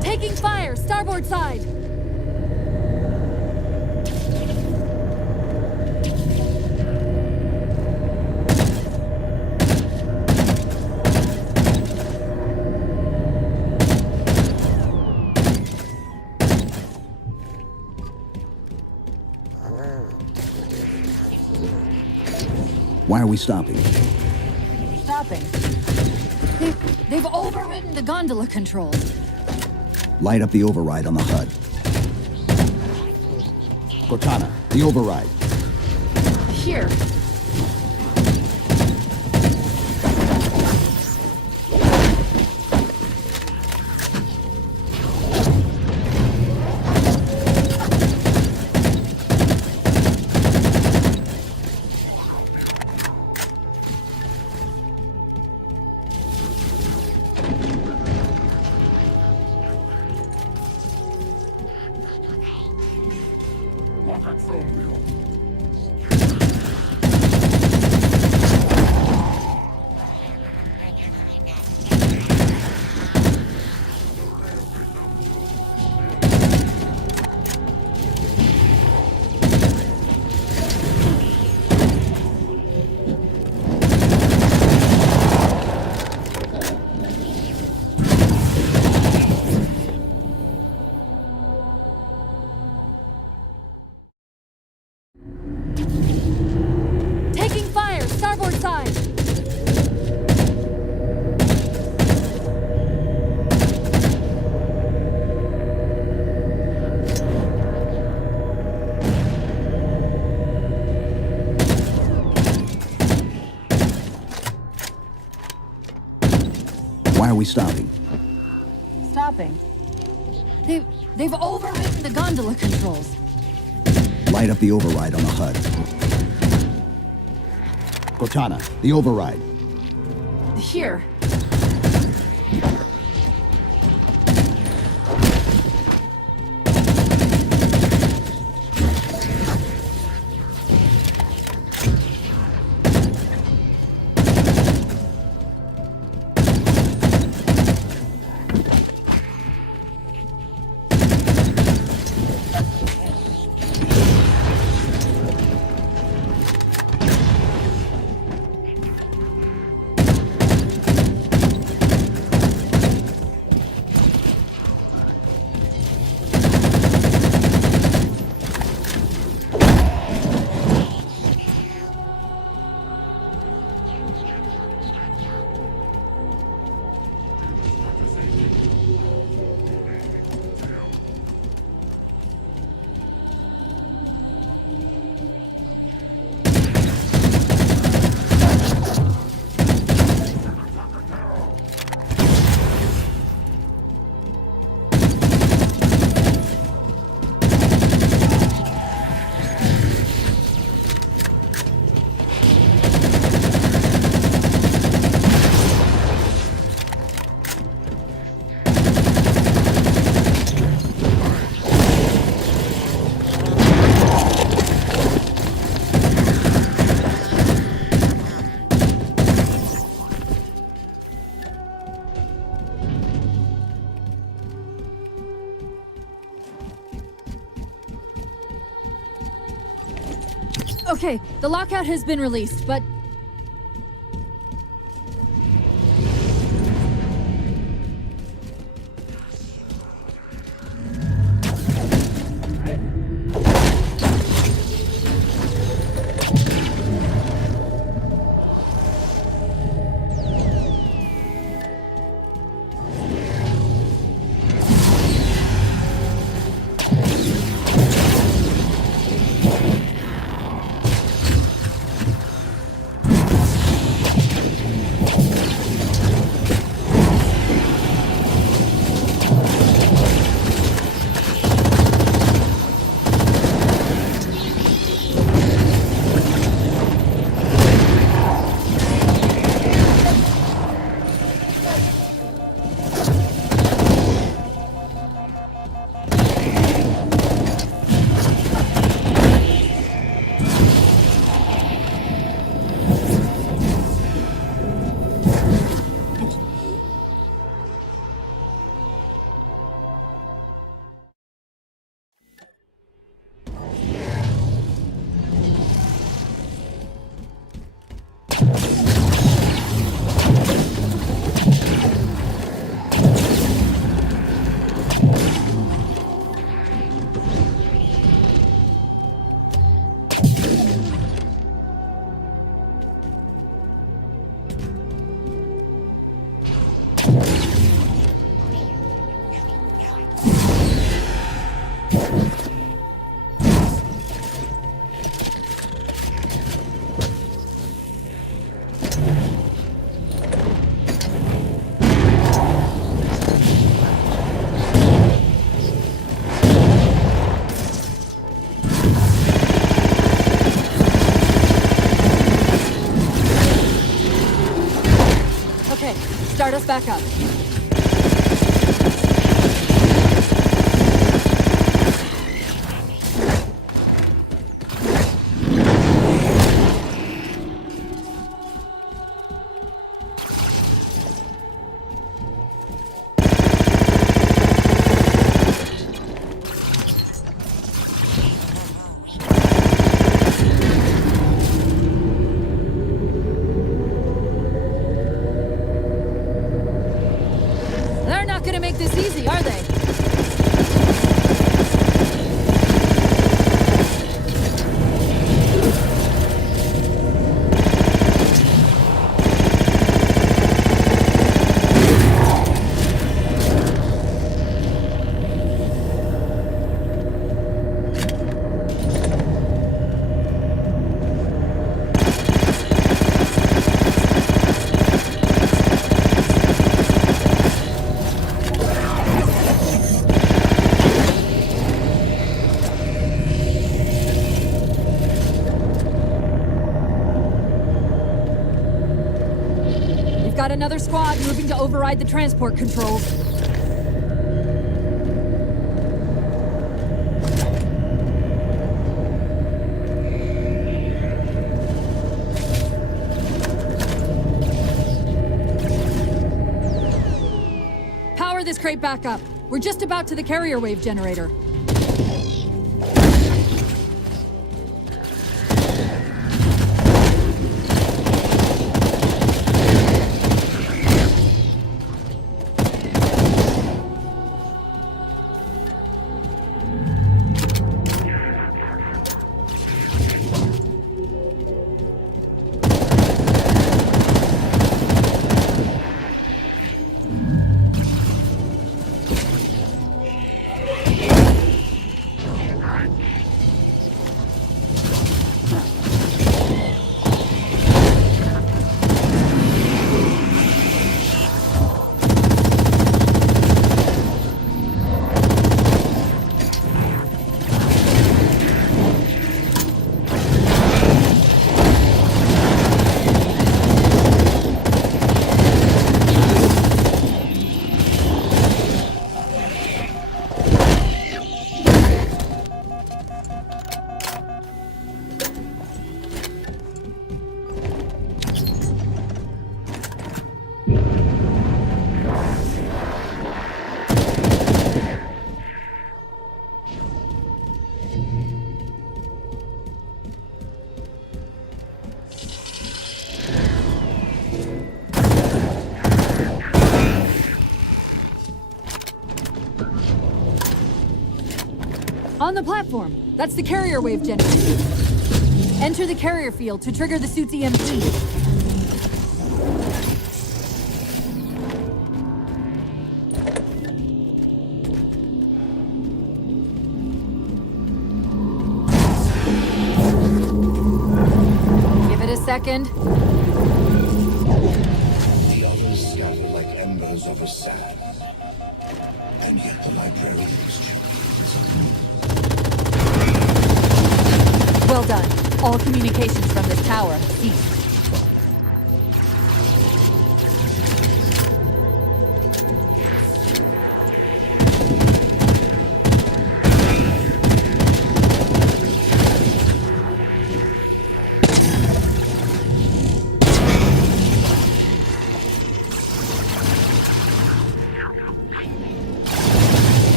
Taking fire! Starboard side! Why are we stopping? Stopping? They've overridden the gondola controls. Light up the override on the HUD. Cortana, the override. Here. Why are we stopping? Stopping? They've overridden the gondola controls. Light up the override on the HUD. Cortana, the override. Here. Okay, the lockout has been released, but... Start us back up. Got another squad moving to override the transport controls. Power this crate back up. We're just about to the carrier wave generator. On the platform. That's the carrier wave generator. Enter the carrier field to trigger the suit's EMP. Give it a second. The others scatter like embers over sand. And yet the librarian's chamber is a Well done. All communications from this tower have ceased.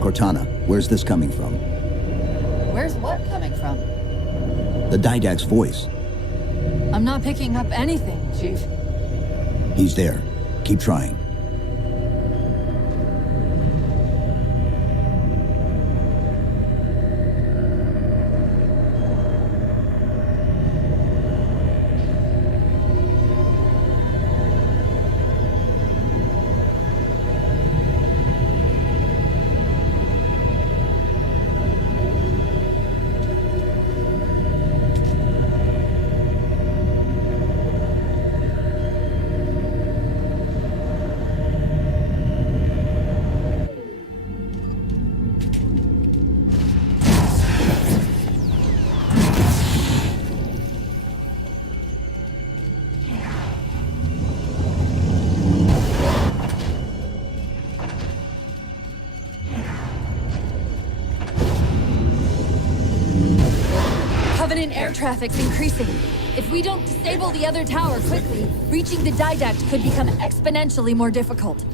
Cortana, where's this coming from? Where's what coming from? The Didact's voice. I'm not picking up anything, Chief. He's there. Keep trying. Covenant air traffic's increasing. If we don't disable the other tower quickly, reaching the Didact could become exponentially more difficult.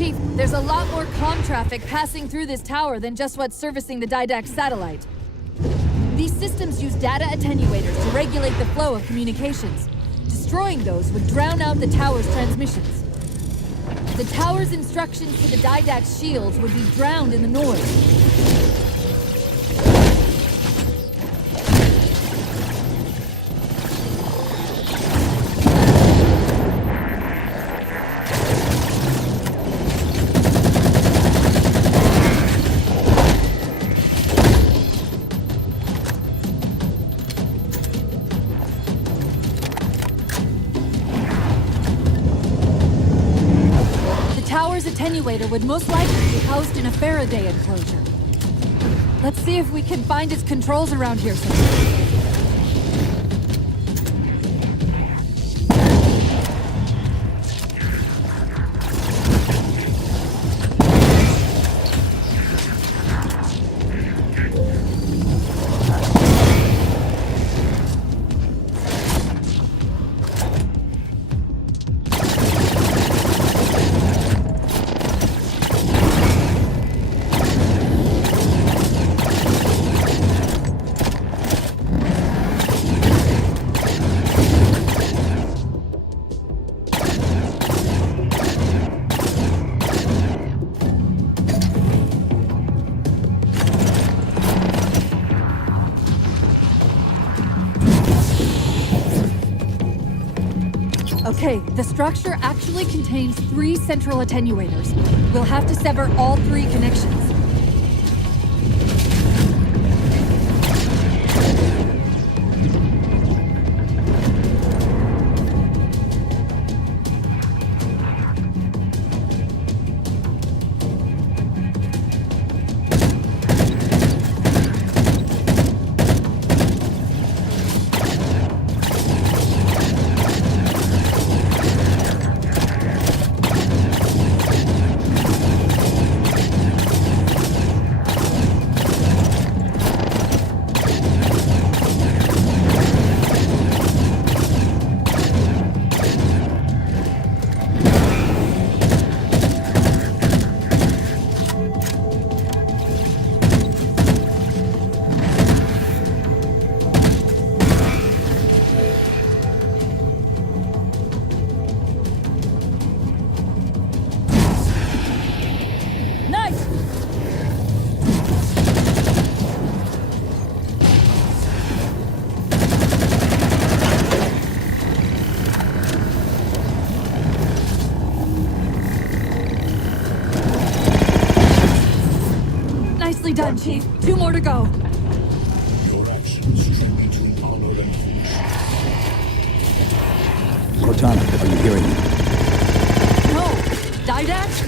Chief, there's a lot more comm traffic passing through this tower than just what's servicing the Didact satellite. These systems use data attenuators to regulate the flow of communications. Destroying those would drown out the tower's transmissions. The tower's instructions to the Didact's shields would be drowned in the noise. Attenuator would most likely be housed in a Faraday enclosure. Let's see if we can find its controls around here somewhere. Okay, the structure actually contains 3 central attenuators. We'll have to sever all 3 connections. Nicely done, Chief. 2 more to go. Your actions train me to honor and Cortana, are you hearing me? No! Didact?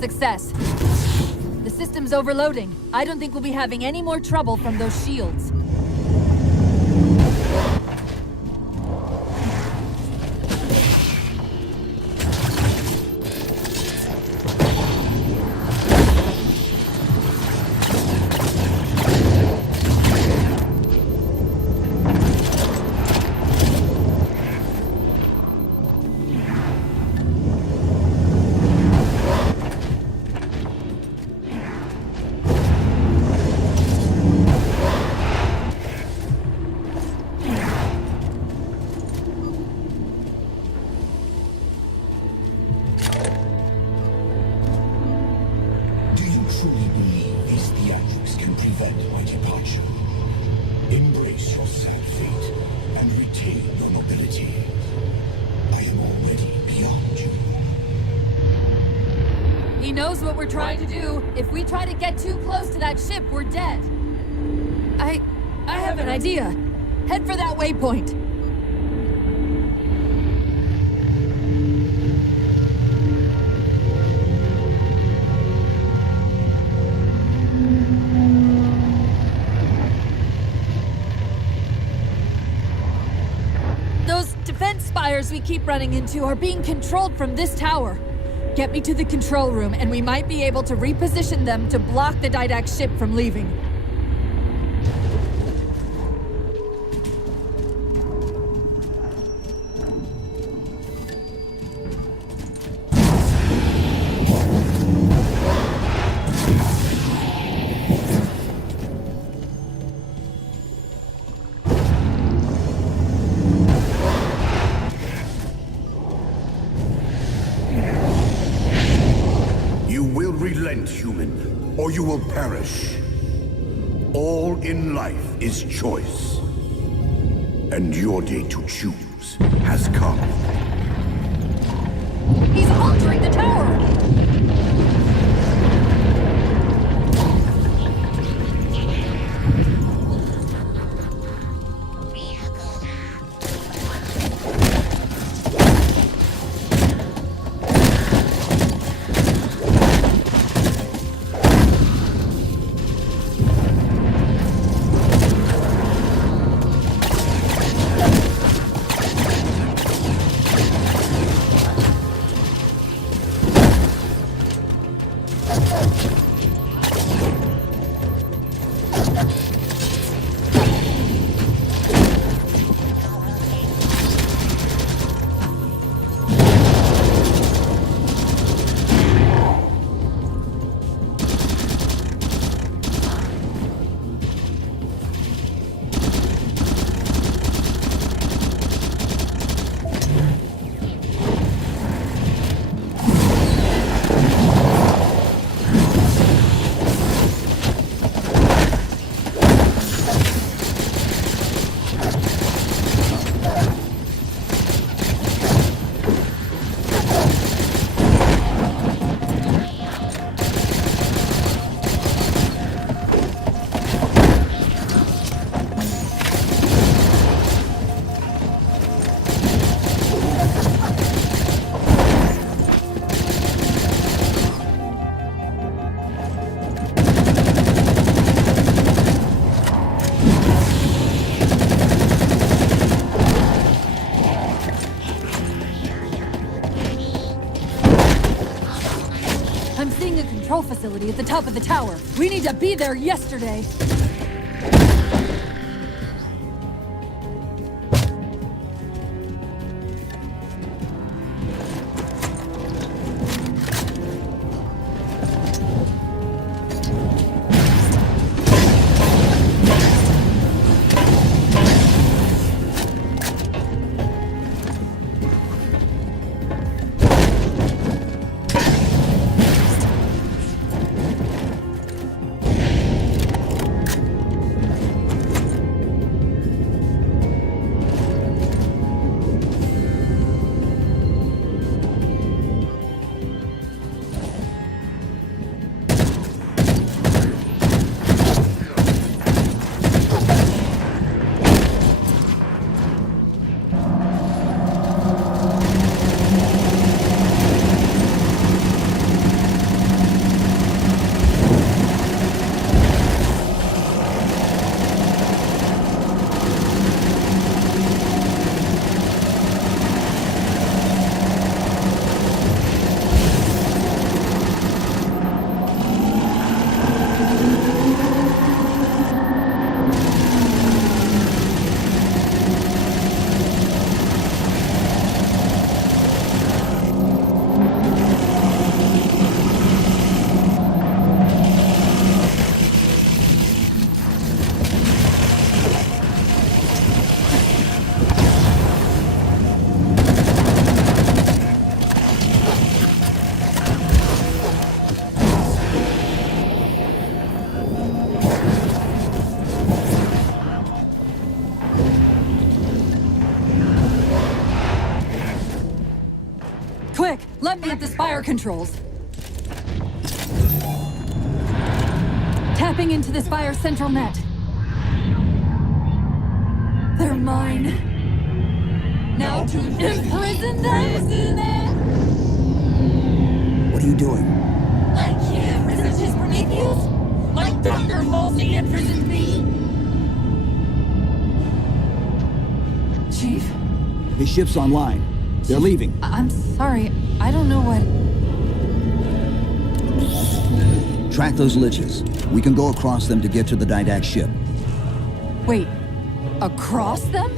Success. The system's overloading. I don't think we'll be having any more trouble from those shields. prevent my departure. Embrace your sad fate and retain your nobility. I am already beyond you. He knows what we're trying to do. If we try to get too close to that ship, we're dead. I have an idea. Head for that waypoint. Those defense spires we keep running into are being controlled from this tower. Get me to the control room, and we might be able to reposition them to block the Didact ship from leaving. Relent, human, or you will perish. All in life is choice. And your day to choose has come. He's altering the tower! Facility at the top of the tower. We need to be there yesterday. Quick, let me at the spire controls. Tapping into the spire central net. They're mine. Now to imprison them? What are you doing? I can't resist his Prometheus! My Dr.Halsey imprisoned me! Chief? His ship's online. They're leaving. I'm sorry, I don't know what... Track those liches. We can go across them to get to the Didact ship. Wait, across them?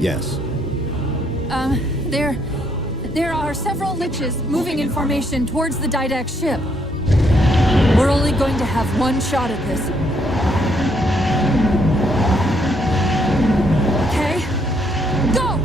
Yes. There are several liches moving in formation towards the Didact ship. We're only going to have one shot at this. Okay? Go!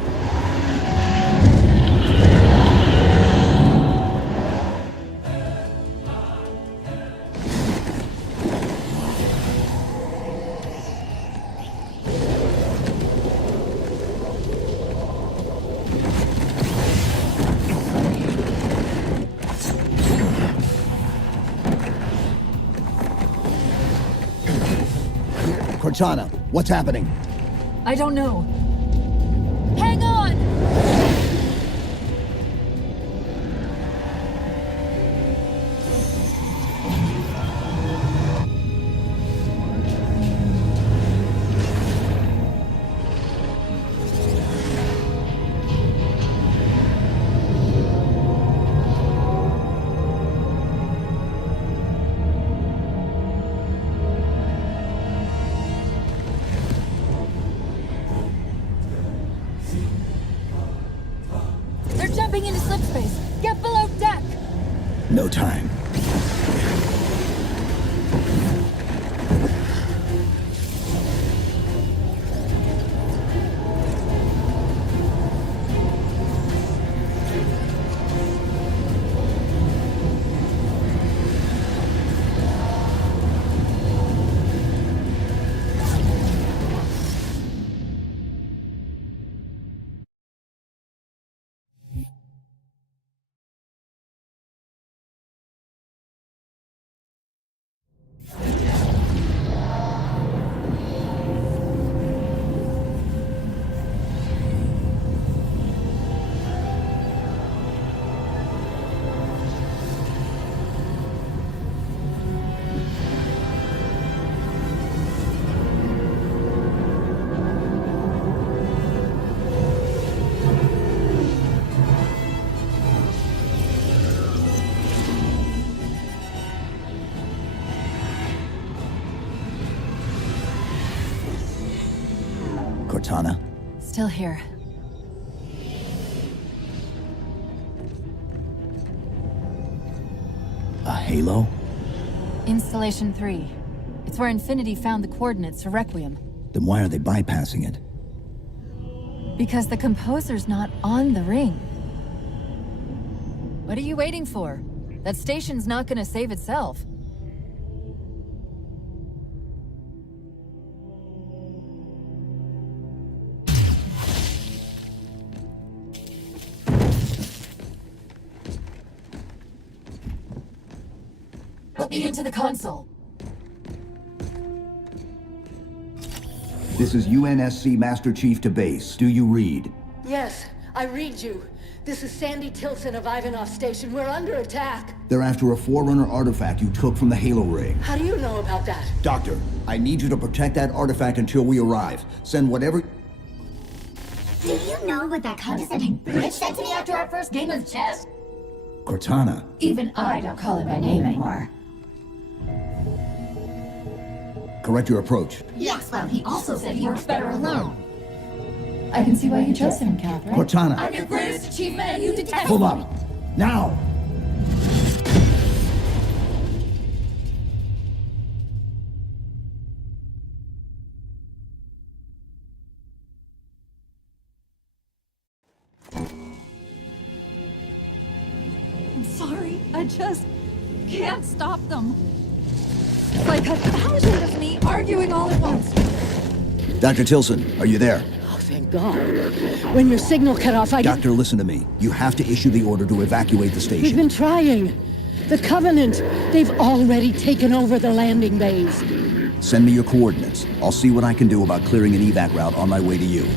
Cortana, what's happening? I don't know. Hang on! Jumping into slip space. Get below deck. No time. Cortana? Still here. A halo? Installation 3. It's where Infinity found the coordinates to Requiem. Then why are they bypassing it? Because the composer's not on the ring. What are you waiting for? That station's not gonna save itself. Put me into the console. This is UNSC Master Chief to base. Do you read? Yes, I read you. This is Sandy Tilson of Ivanov Station. We're under attack. They're after a Forerunner artifact you took from the Halo ring. How do you know about that? Doctor, I need you to protect that artifact until we arrive. Send whatever... Do you know what that condescending bitch said to me after our first game of chess? Cortana. Even I don't call him by name anymore. Correct your approach. Yes, well, he also said he works better alone. I can see why you chose him, Catherine. Cortana. I'm your greatest achievement and you detest Pull me. up. Now! I'm sorry, I just can't stop them. It's like a thousand of me arguing all at once. Dr. Tilson, are you there? Oh, thank God. When your signal cut off, I Doctor, listen to me. You have to issue the order to evacuate the We've station. been trying. The Covenant, they've already taken over the landing bays. Send me your coordinates. I'll see what I can do about clearing an evac route on my way to you.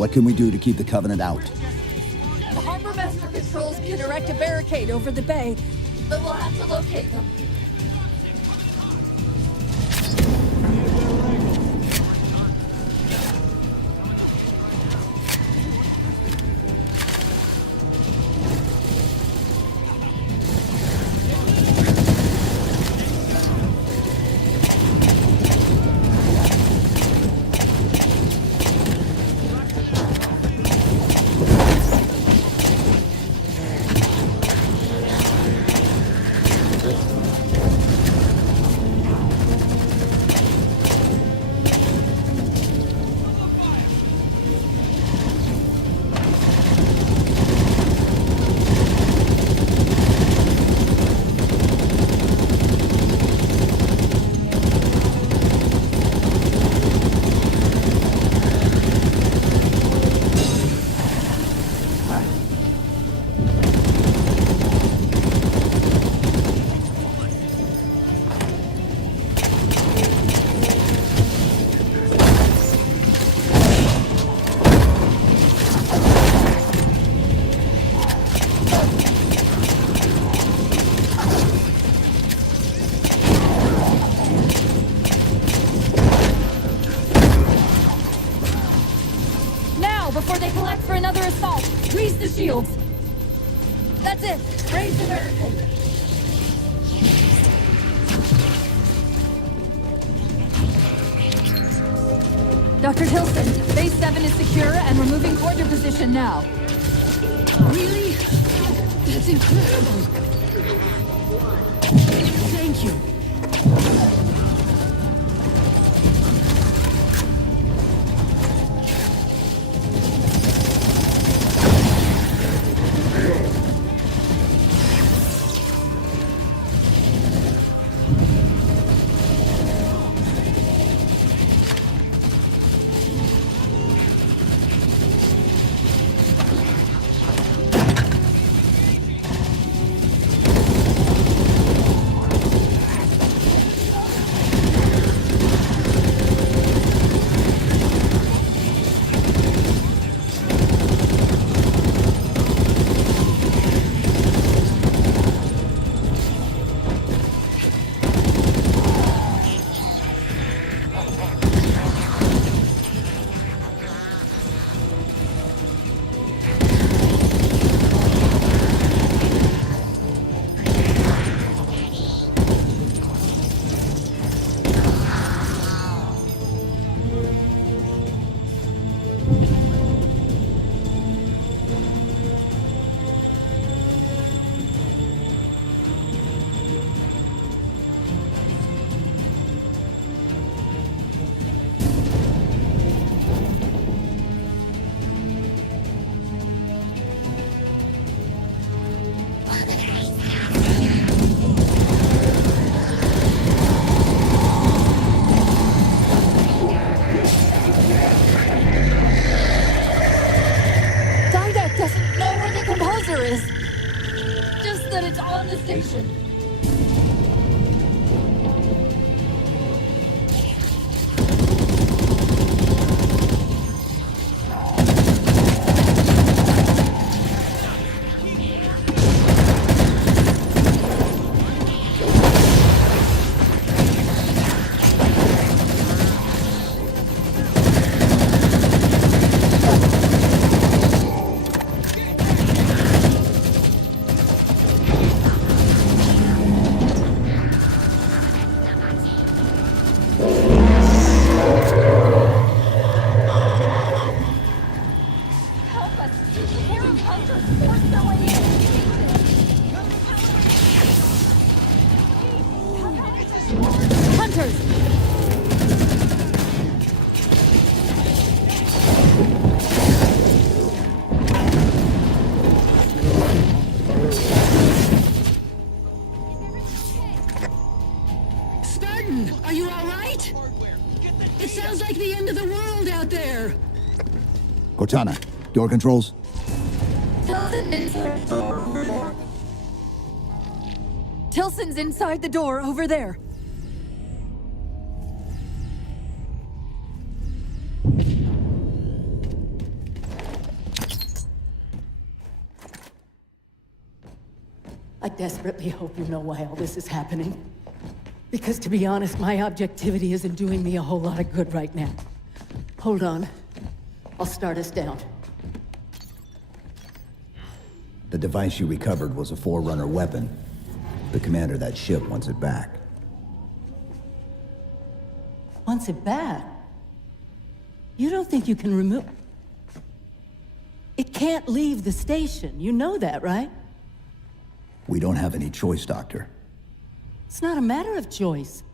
What can we do to keep the Covenant out? The Harbor Master Controls can erect a barricade over the bay, but we'll have to locate them. Before they collect for another assault, raise the shields. That's it. Raise the barricade. Dr. Hilson, Base 7 is secure, and we're moving toward your position now. Really? That's incredible. Thank you. right? It sounds like the end of the world out there. Cortana, door controls. Tilson's inside the door over there. I desperately hope you know why all this is happening. Because to be honest, my objectivity isn't doing me a whole lot of good right now. Hold on. I'll start us down. The device you recovered was a Forerunner weapon. The commander of that ship wants it back. Wants it back? You don't think you can remove... It can't leave the station. You know that, right? We don't have any choice, Doctor. It's not a matter of choice.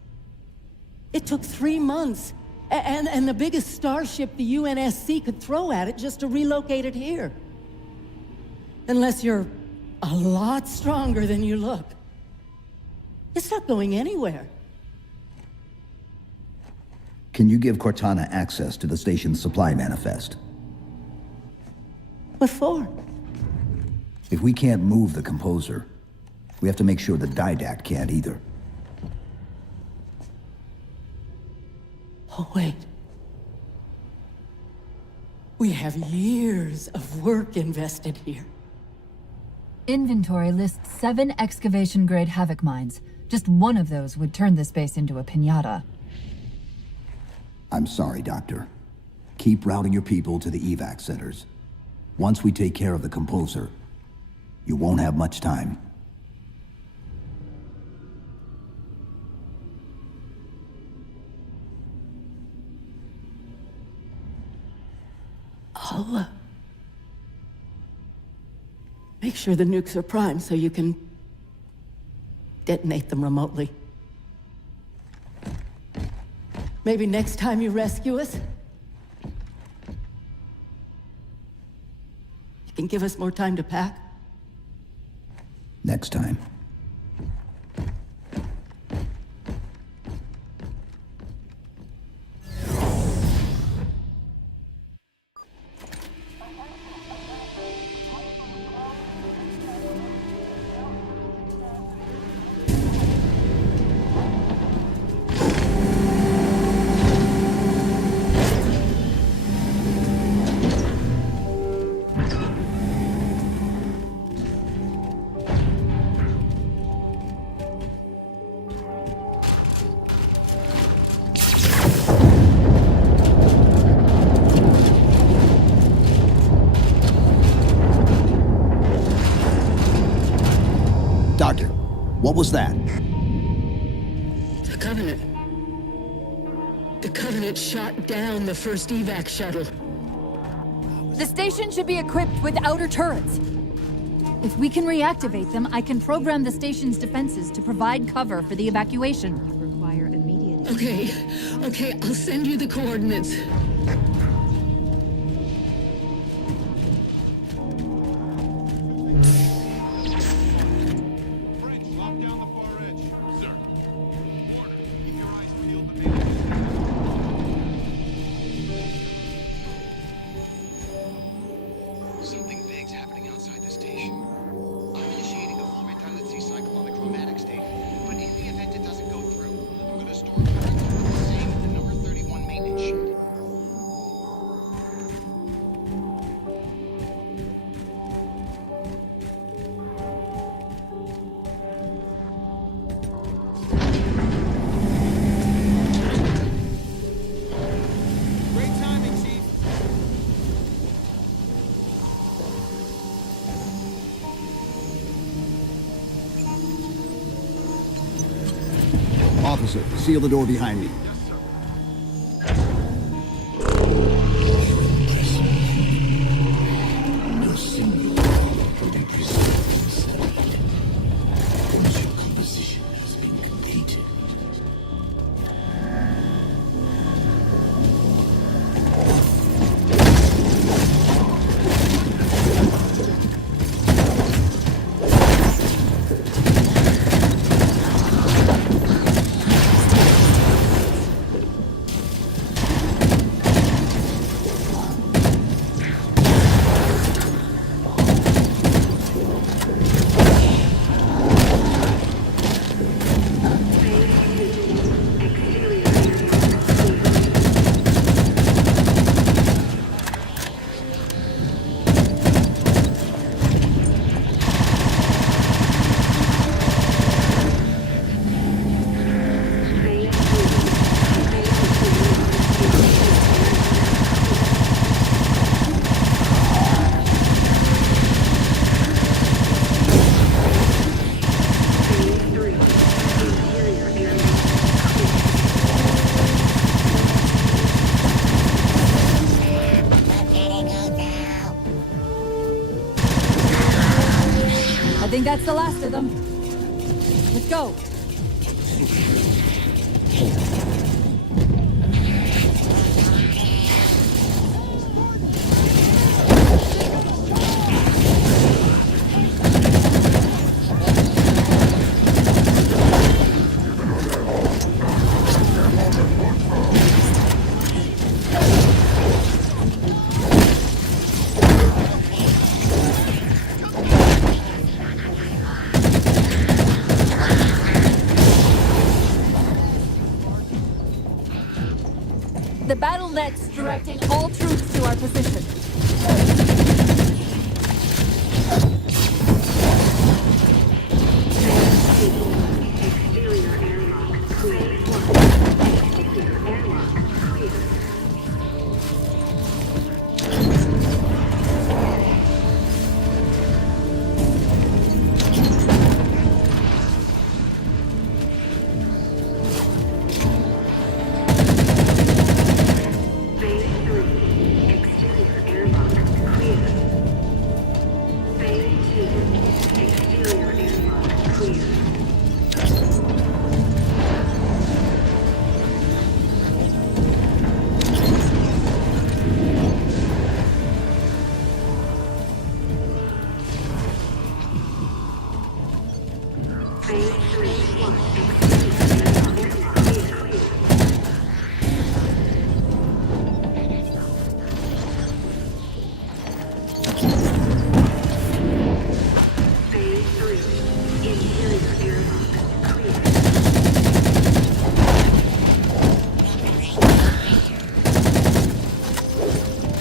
It took 3 months, and the biggest starship the UNSC could throw at it just to relocate it here. Unless you're a lot stronger than you look. It's not going anywhere. Can you give Cortana access to the station's supply manifest? What for? If we can't move the composer, we have to make sure the Didact can't either. Oh, wait. We have years of work invested here. Inventory lists 7 excavation-grade Havoc mines. Just one of those would turn this base into a piñata. I'm sorry, Doctor. Keep routing your people to the evac centers. Once we take care of the composer, you won't have much time. I'll, make sure the nukes are primed so you can detonate them remotely. Maybe next time you rescue us, you can give us more time to pack. Next time. Doctor, what was that? The Covenant. The Covenant shot down the first evac shuttle. The station should be equipped with outer turrets. If we can reactivate them, I can program the station's defenses to provide cover for the evacuation. Require immediate... Okay, I'll send you the coordinates. Something big's happening outside the station. I'm initiating a full redundancy cycle on the chromatic state, but in the event it doesn't go through, I'm going to store everything the same at the number 31 maintenance shed. Great timing, Chief. Officer, seal the door behind me. No single law could be preserved inside. Once your composition has been completed. that's the last of them. Let's go. The battle net's directing all troops to our position.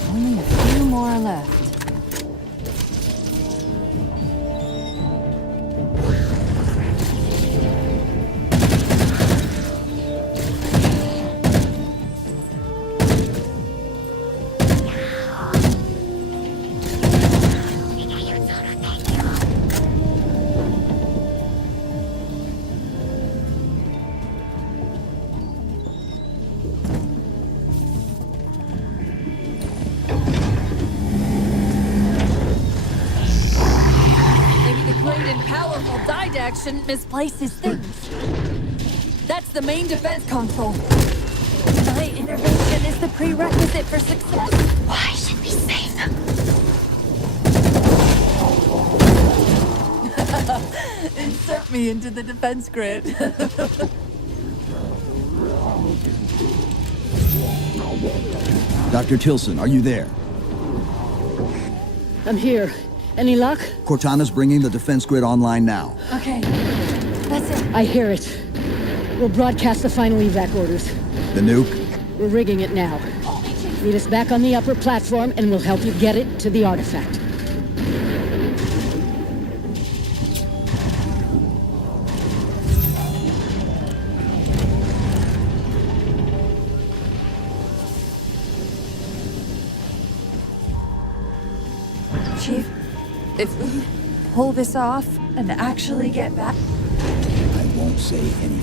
Only a few more left. Powerful Didact shouldn't misplace his things. That's the main defense console. My intervention is the prerequisite for success. Why should we say that? Insert me into the defense grid. Dr. Tilson, are you there? I'm here. Any luck? Cortana's bringing the defense grid online now. Okay, that's it. I hear it. We'll broadcast the final evac orders. The nuke? We're rigging it now. Meet us back on the upper platform and we'll help you get it to the artifact. Chief, if we pull this off and actually get back... I won't say anything.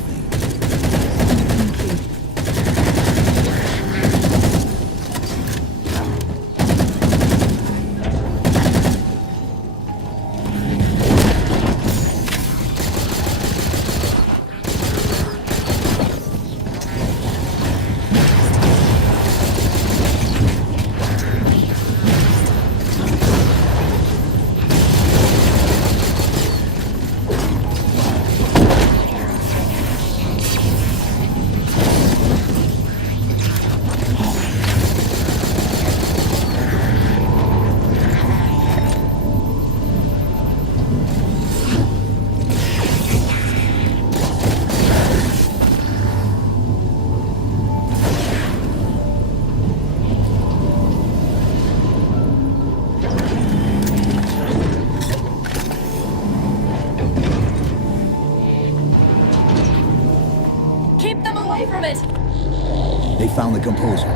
They found the composer.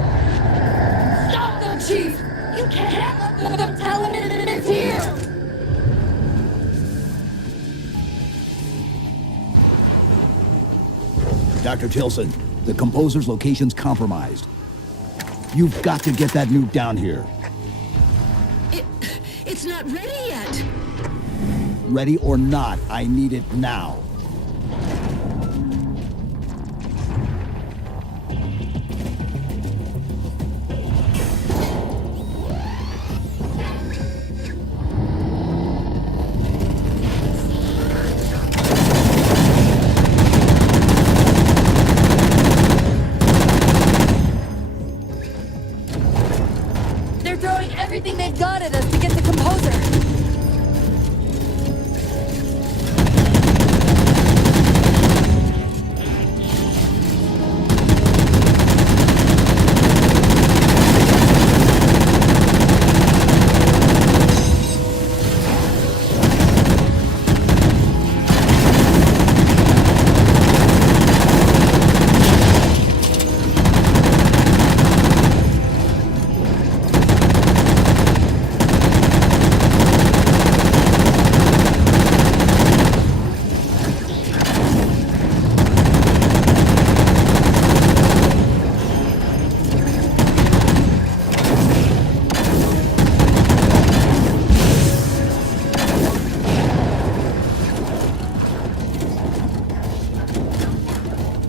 Stop them, Chief! You can't let them tell him it's here! Dr. Tilson, the composer's location's compromised. You've got to get that nuke down here. It's not ready yet. Ready or not, I need it now. They're throwing everything they've got at us to get the composer.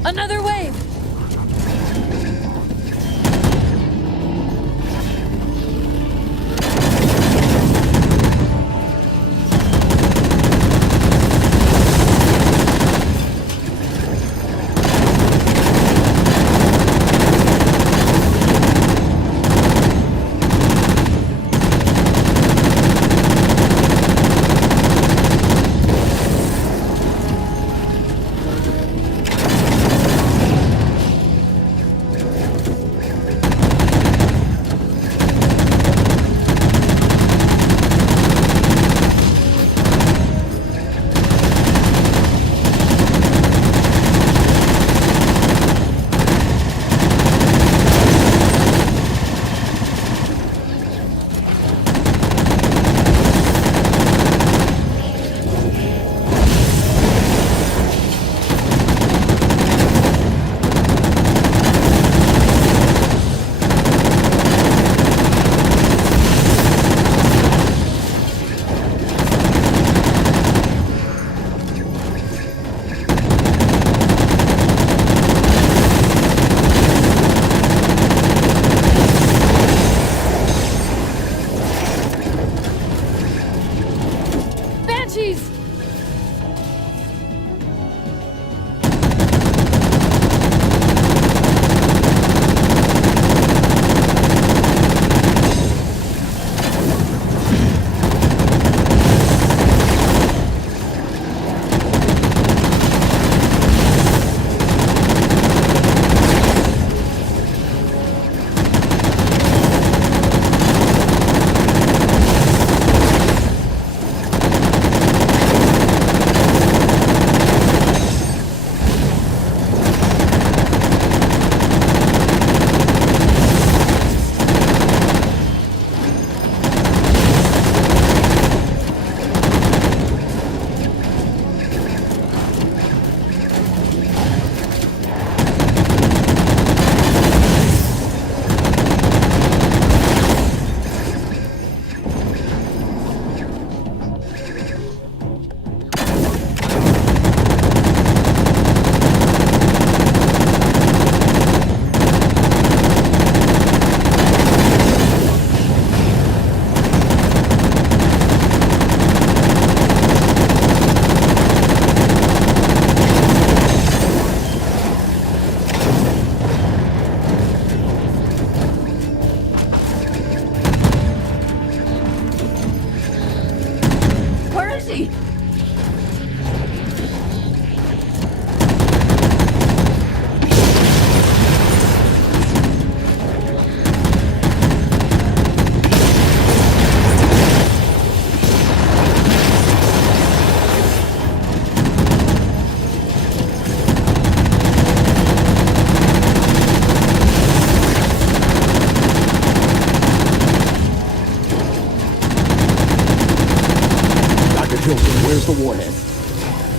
Another wave! Where's the warhead?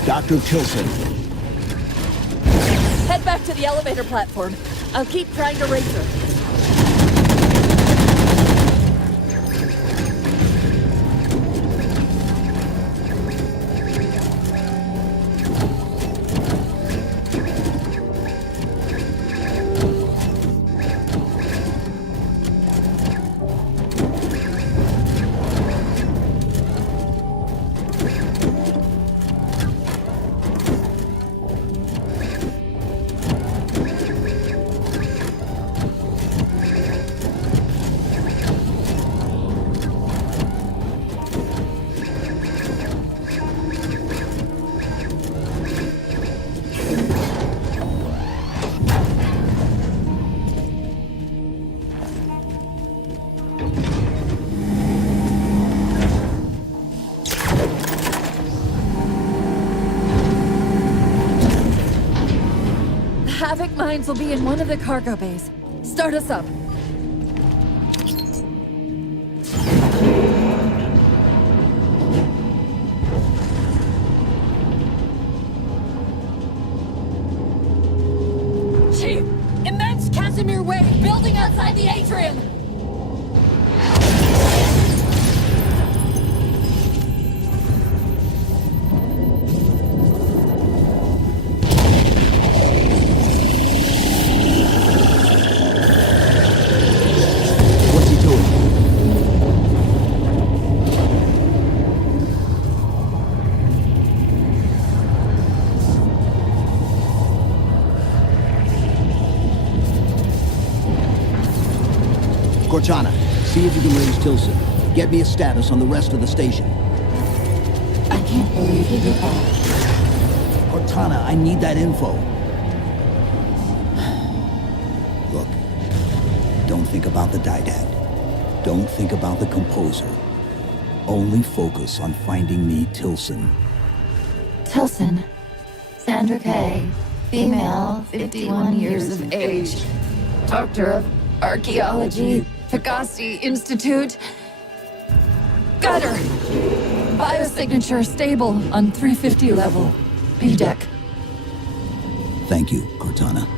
Dr. Tilson. Head back to the elevator platform. I'll keep trying to raise her. points will be in one of the cargo bays. Start us up. Chief! Immense Casimir wave building outside the atrium! Cortana, see if you can raise Tilson. Get me a status on the rest of the station. I can't believe you did that. Cortana, I need that info. Look, don't think about the Didact. Don't think about the Composer. Only focus on finding me Tilson. Tilson. Sandra Kay. Female, 51 years of age. Doctor of Archaeology. Pegasi Institute. Got her! Biosignature stable on 350 level. B deck. Thank you, Cortana.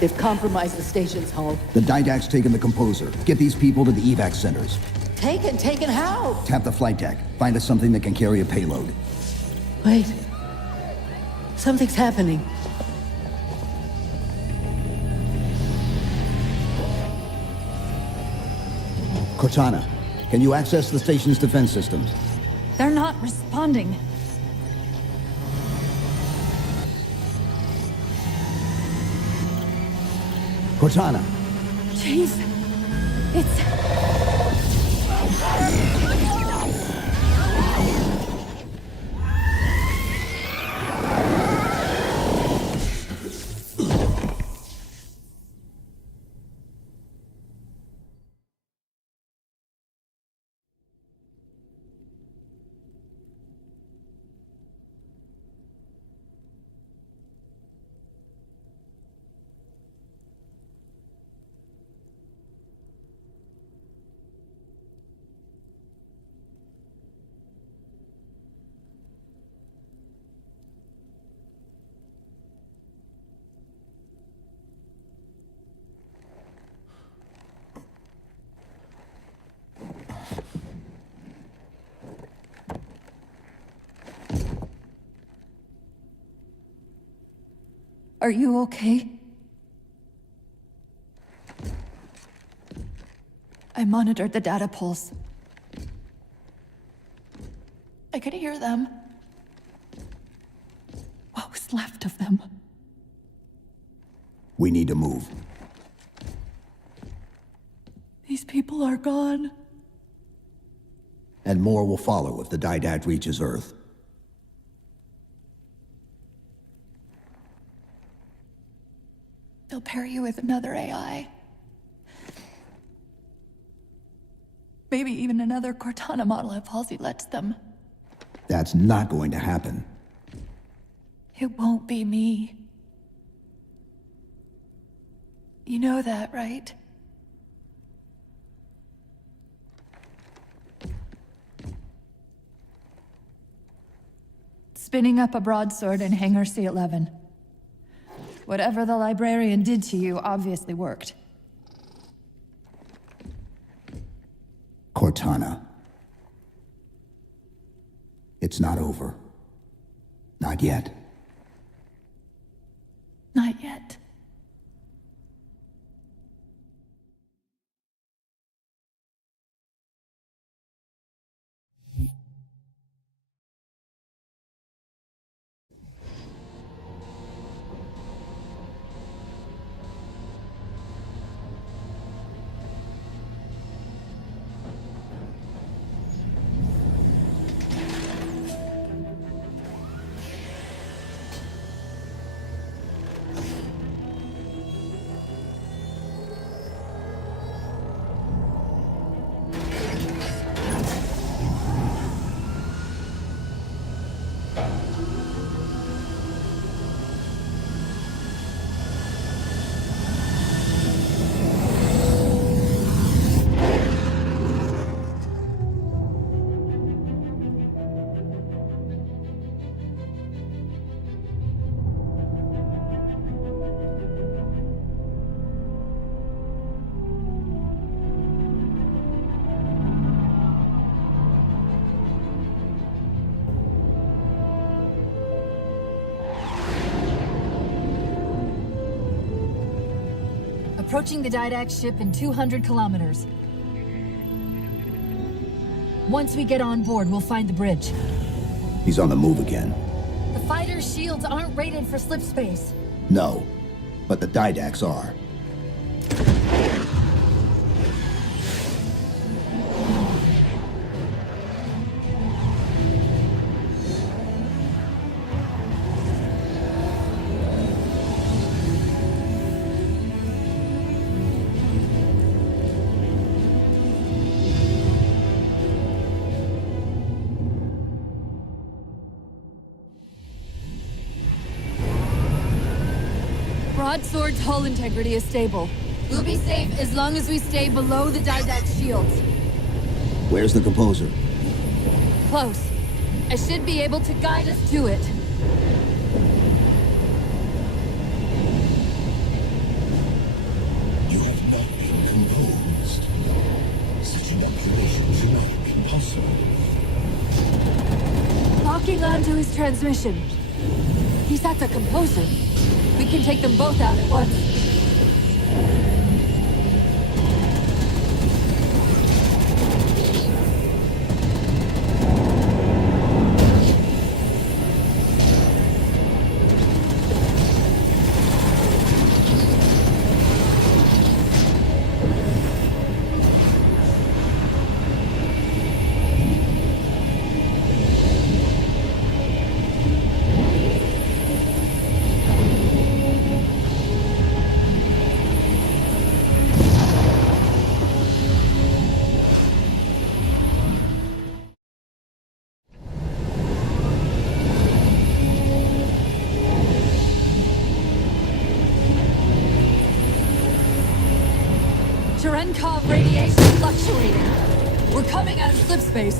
They've compromised the station's hull. The Didact's taken the Composer. Get these people to the evac centers. Taken how? Tap the flight deck. Find us something that can carry a payload. Wait. Something's happening. Cortana, can you access the station's defense systems? They're not responding. Cortana! Chief, it's... Are you okay? I monitored the data pulse. I could hear them. What was left of them? We need to move. These people are gone. And more will follow if the Didact reaches Earth. They'll pair you with another AI. Maybe even another Cortana model if Halsey lets them. That's not going to happen. It won't be me. You know that, right? Spinning up a broadsword in Hangar C-11. Whatever the librarian did to you obviously worked. Cortana. It's not over. Not yet. Not yet. Approaching the Didact ship in 200 kilometers. Once we get on board, we'll find the bridge. He's on the move again. The fighter's shields aren't rated for slip space. No, but the Didacts are. Broadsword's hull integrity is stable. We'll be safe as long as we stay below the Didact shields. Where's the composer? Close. I should be able to guide us to it. You have not been composed. Such an operation should not have been possible. Locking onto his transmission. He's at the composer. We can take them both out at once. Cherenkov radiation fluctuating. We're coming out of slip space.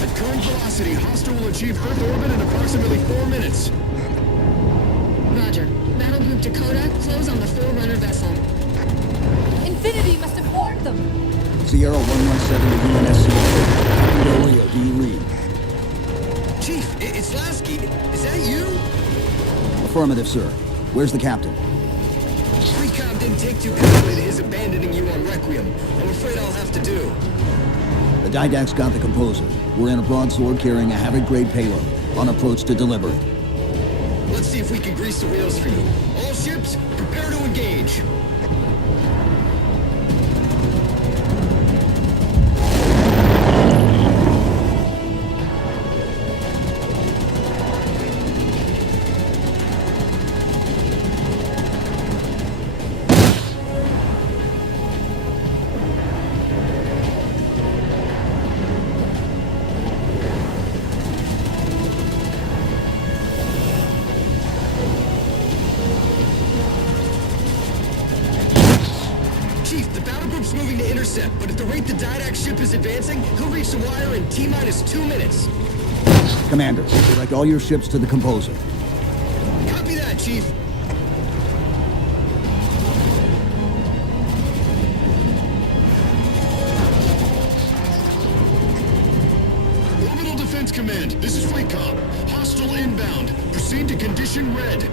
At current velocity, hostile will achieve Earth orbit in approximately 4 minutes. Roger. Battle Group Dakota, close on the Forerunner vessel. Infinity must have warned them. Sierra 117 to UNSC. Captain Leo, do you read? Chief, it's Lasky. Is that you? Affirmative, sir. Where's the captain? Recon didn't take too kindly to his abandoning you on Requiem. I'm afraid I'll have to do. The Didact's got the composer. We're in a broadsword carrying a Havoc-grade payload, on approach to delivery. Let's see if we can grease the wheels for you. All ships, prepare to engage. Moving to intercept, but at the rate the Didact ship is advancing, he'll reach the wire in T-minus 2 minutes. Commander, direct all your ships to the composer. Copy that, Chief. Orbital Defense Command, this is Fleet Com. Hostile inbound. Proceed to Condition Red.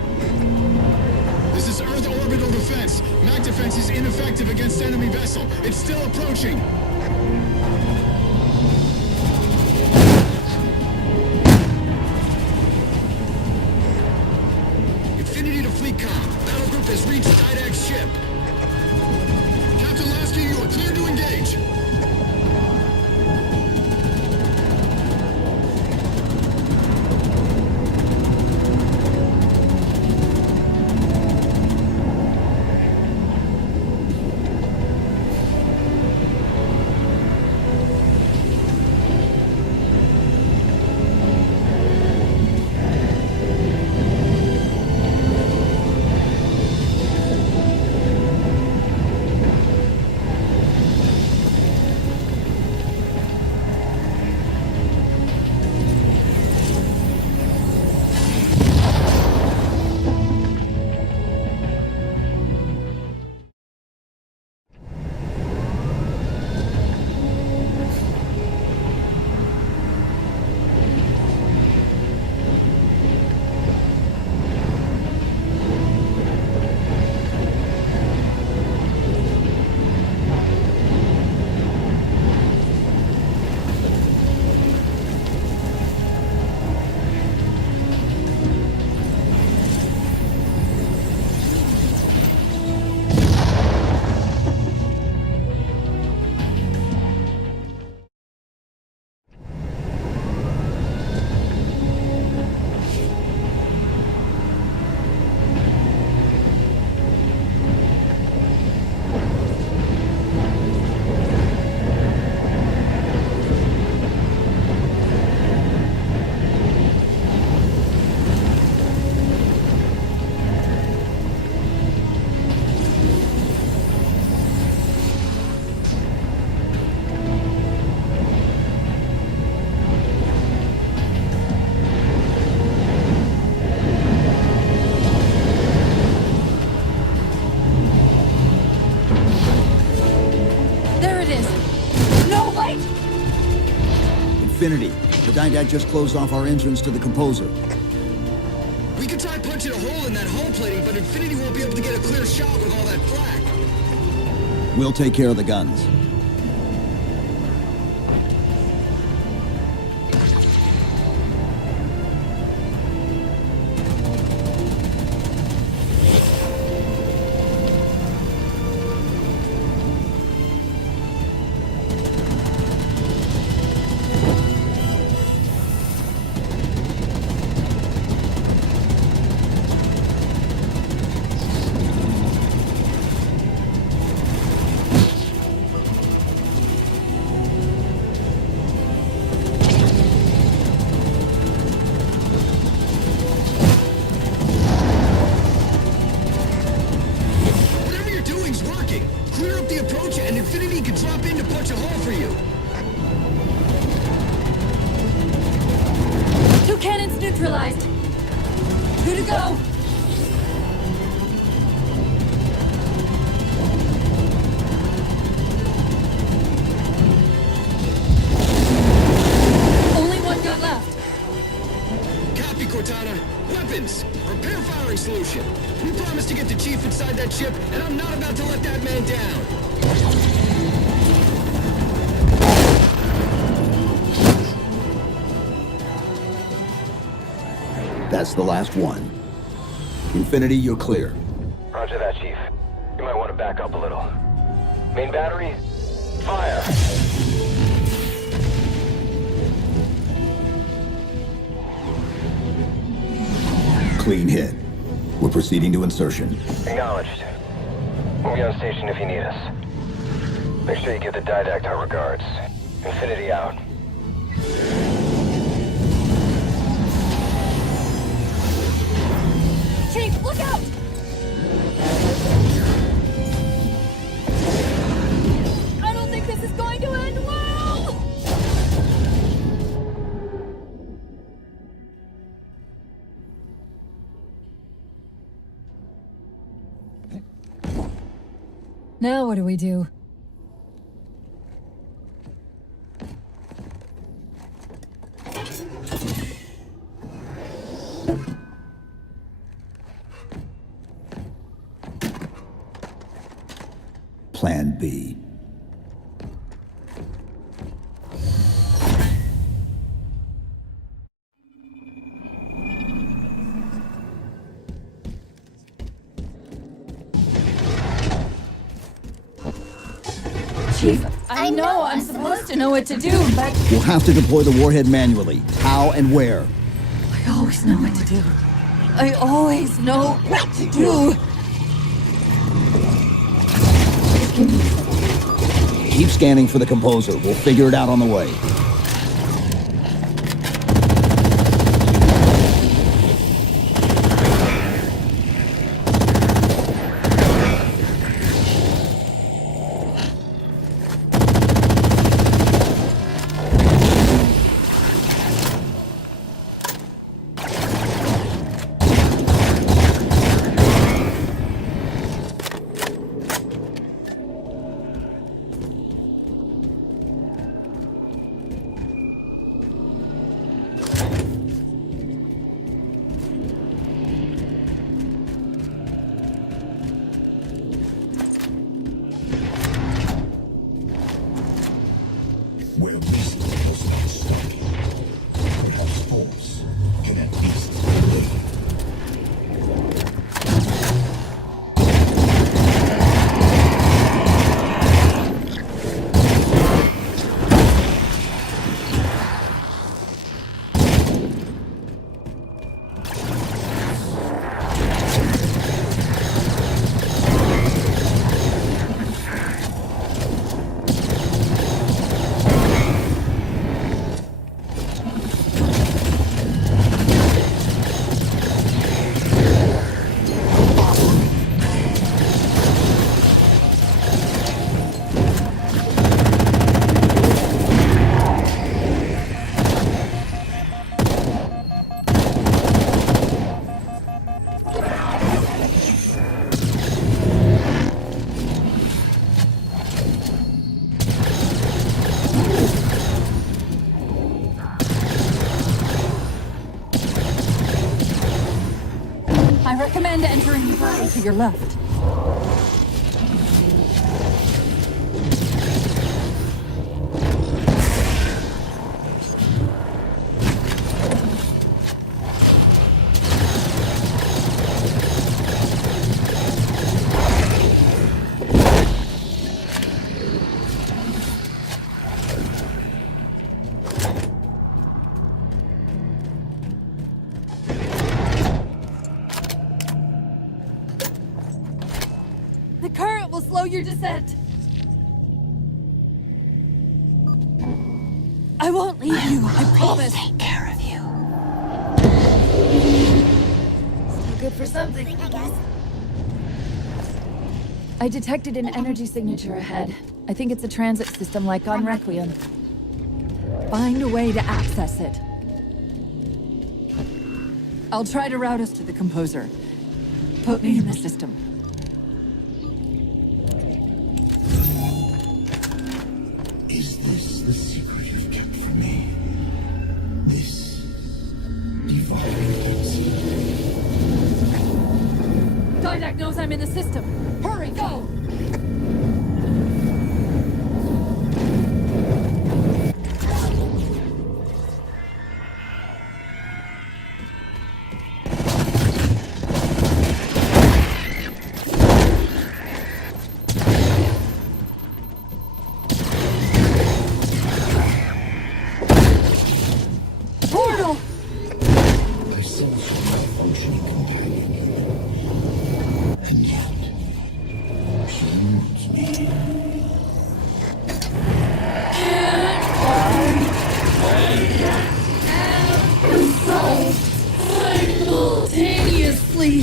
This is Earth Orbital Defense. MAC defense is ineffective against enemy vessel. It's still approaching. Infinity to Fleet Com. Battle Group has reached Didact's ship. Captain Lasky, you are clear to engage. Infinity. The Didact just closed off our entrance to the Composer. We could try punching a hole in that hull plating, but Infinity won't be able to get a clear shot with all that flak. We'll take care of the guns. Cortana. Weapons! Repair firing solution! We promised to get the Chief inside that ship, and I'm not about to let that man down! That's the last one. Infinity, you're clear. Roger that, Chief. You might want to back up a little. Main battery, fire! Clean hit. We're proceeding to insertion. Acknowledged. We'll be on station if you need us. Make sure you give the Didact our regards. Infinity out. Chief, look out! I don't think this is going to end well! Now what do we do? Plan B. Chief, I know I'm supposed to know what to do, but... We'll have to deploy the warhead manually. How and where? I always know what to do. I always know what to do. Keep scanning for the Composer. We'll figure it out on the way. I recommend entering the portal to your left. The current will slow your descent. I won't leave you, I promise. Take care of you. Still good for something, I guess. I detected an energy signature ahead. I think it's a transit system like on Requiem. Find a way to access it. I'll try to route us to the Composer. Put me in the system. Is this the secret you've kept from me? This evolving fancy? Didact knows I'm in the system. Hurry, go! Portal! I saw my functioning companion. And yet, she moves me. Simultaneously!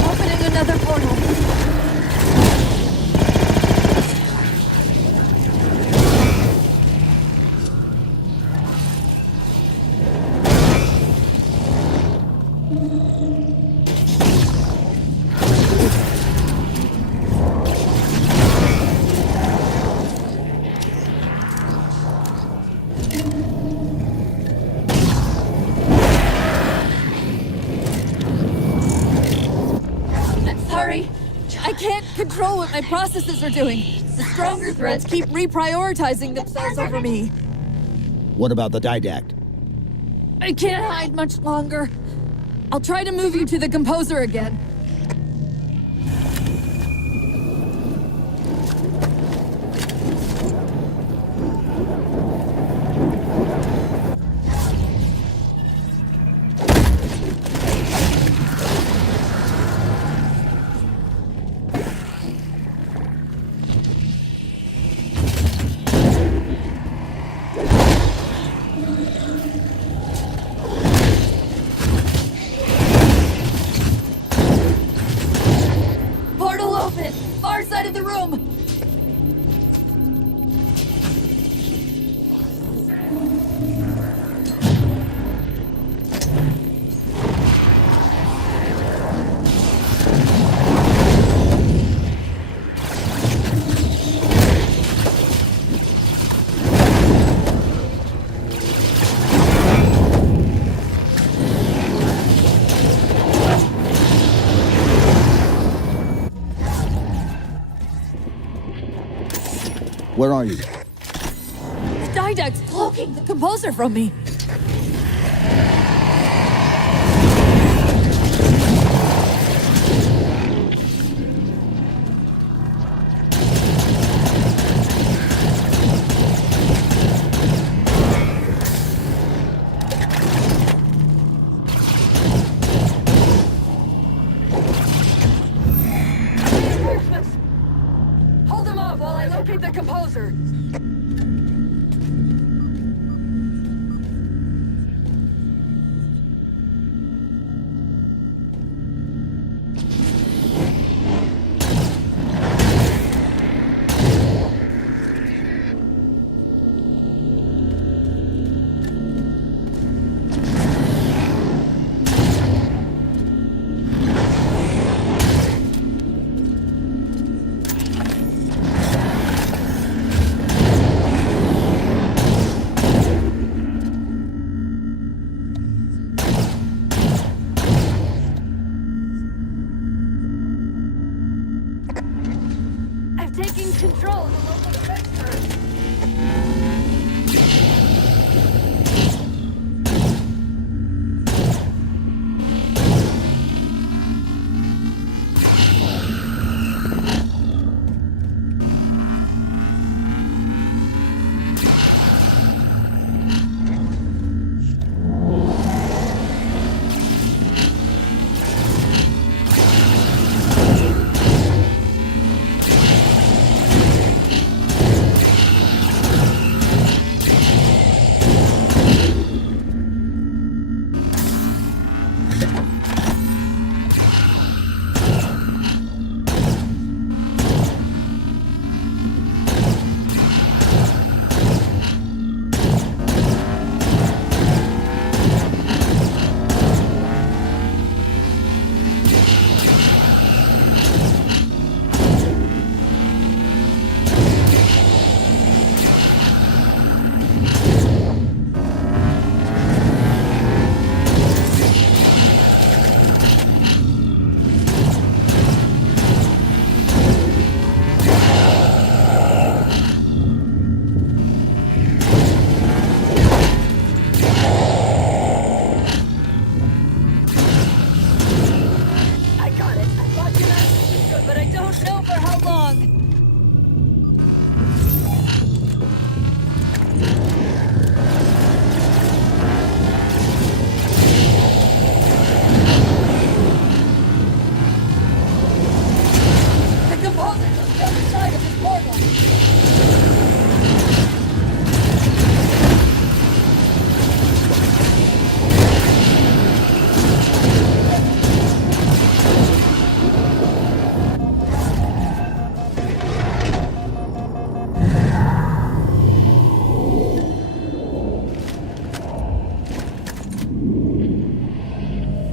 Opening another portal. Sorry, I can't control what my processes are doing. The stronger threats keep reprioritizing themselves over me. What about the Didact? I can't hide much longer. I'll try to move you to the Composer again. Portal open! Far side of the room! Where are you? The Didact's cloaking the Composer from me. Hold them off while I locate the Composer. role in the local defense first.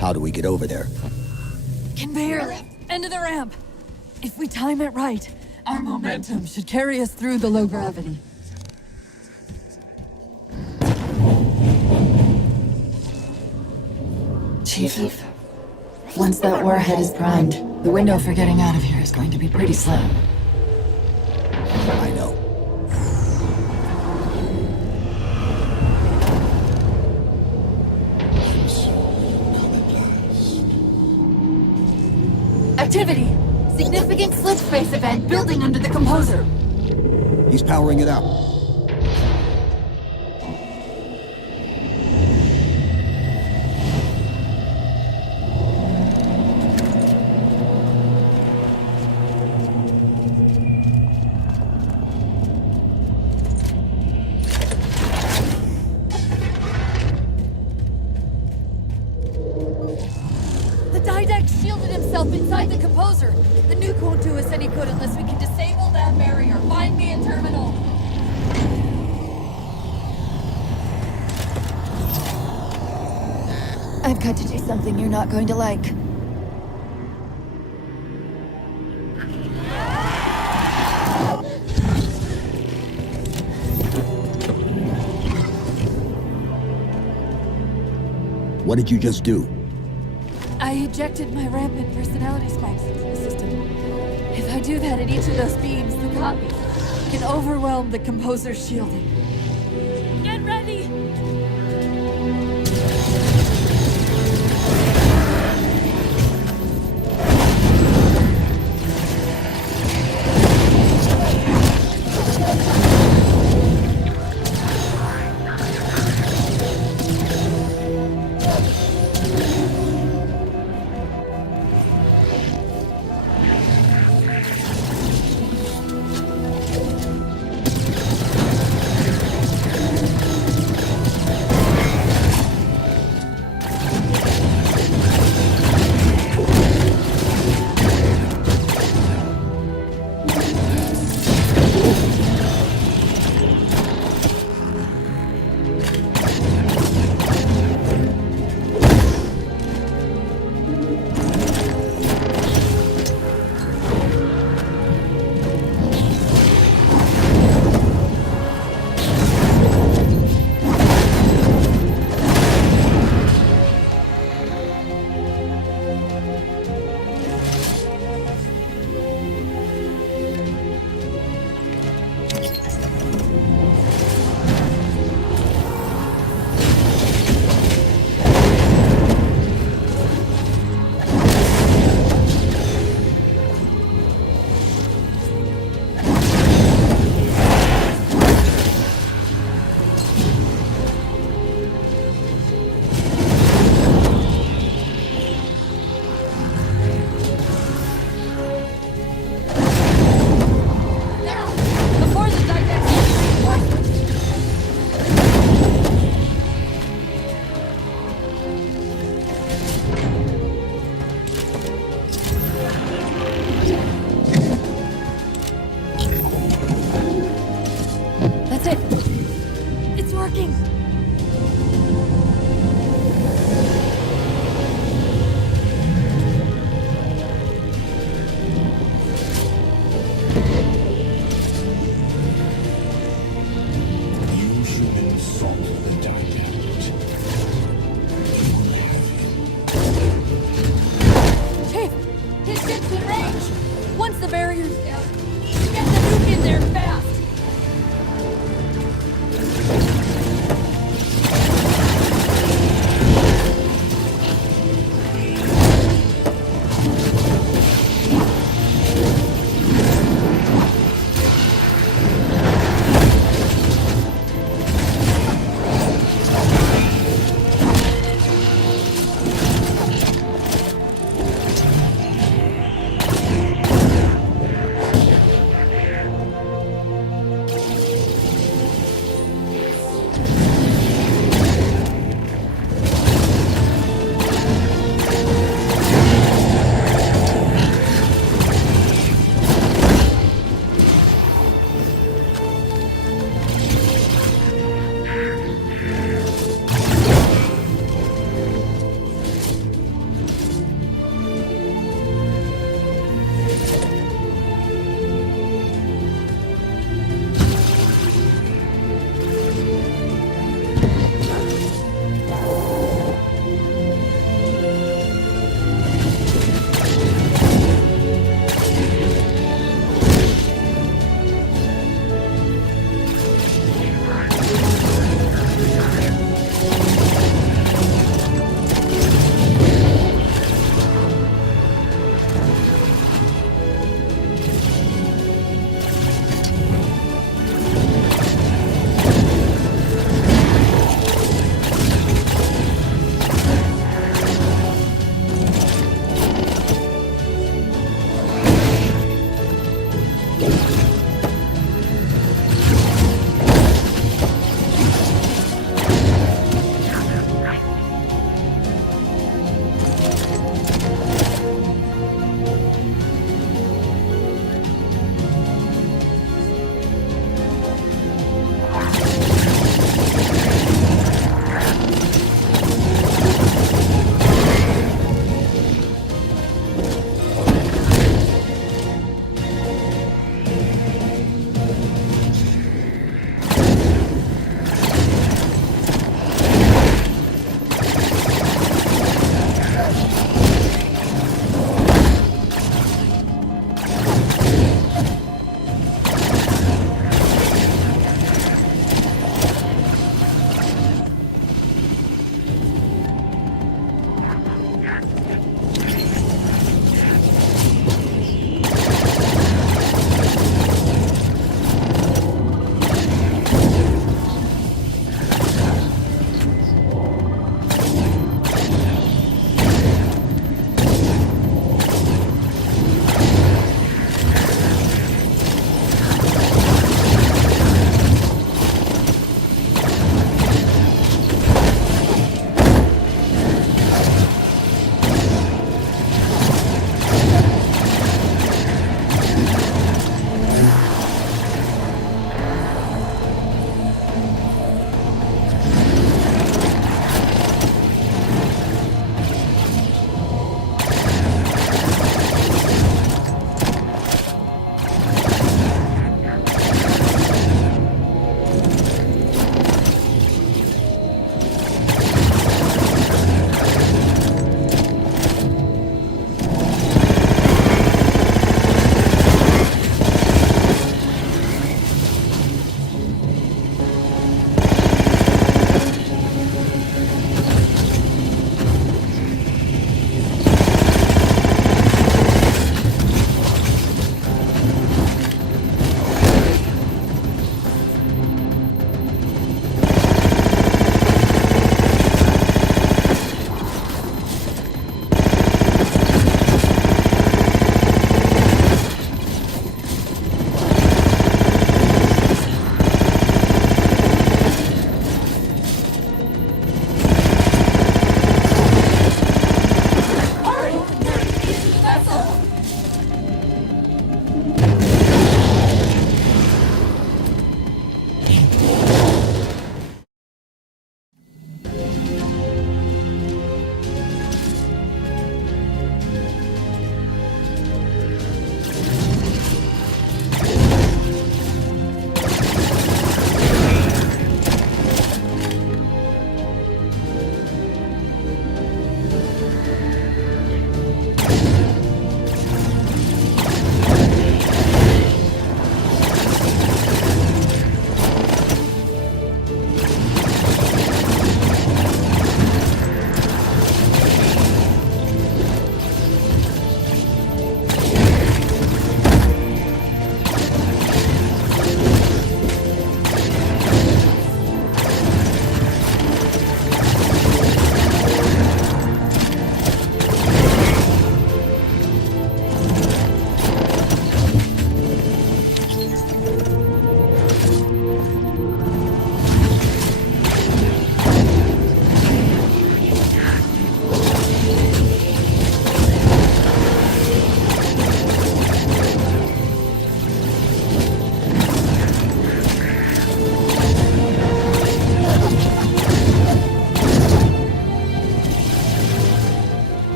How do we get over there? Conveyor lift. End of the ramp. If we time it right, our momentum should carry us through the low gravity. Chief, once that warhead is primed, the window for getting out of here is going to be pretty slim. I know. Activity! Significant slip space event building under the composer. He's powering it up. The Didact shielded himself inside the composer. The nuke won't do us any good unless we can disable that barrier. Find me a terminal. I've got to do something you're not going to like. What did you just do? I ejected my rampant personality spikes into the system. If I do that at each of those beams, the copy can overwhelm the composer's shielding. Get ready! working! You humans sought the Didact. You have him. Chief! His ship's in range! Once the barrier's down, get the nuke in there fast!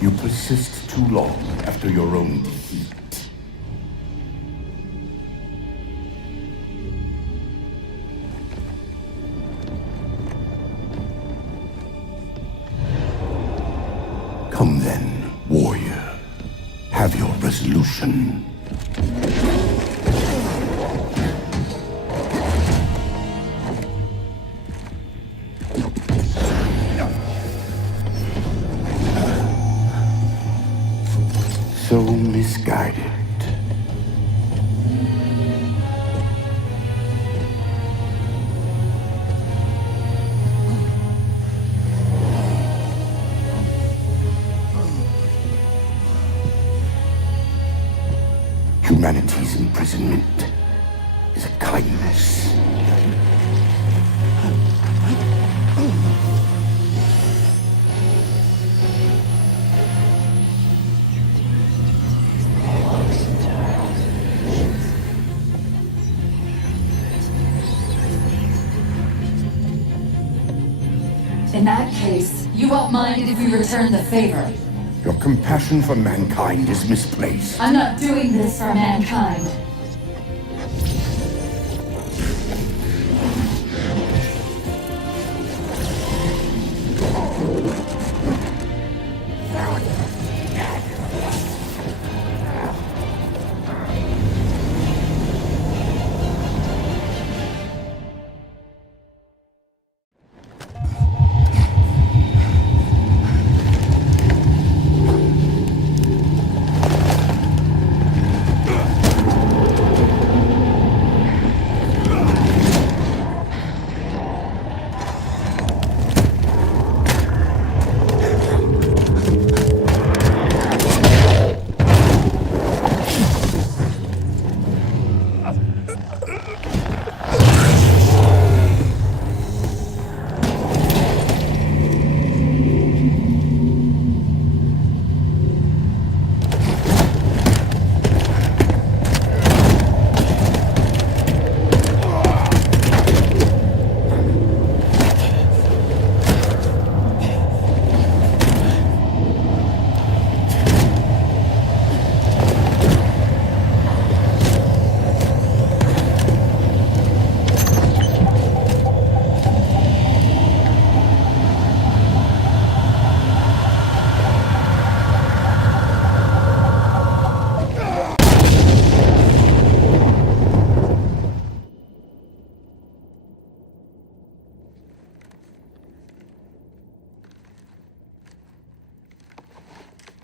You persist too long after your own defeat. Come then, warrior. Have your resolution. So misguided. Humanity's imprisonment is a kindness. In that case, you won't mind if we return the favor. Your compassion for mankind is misplaced. I'm not doing this for mankind.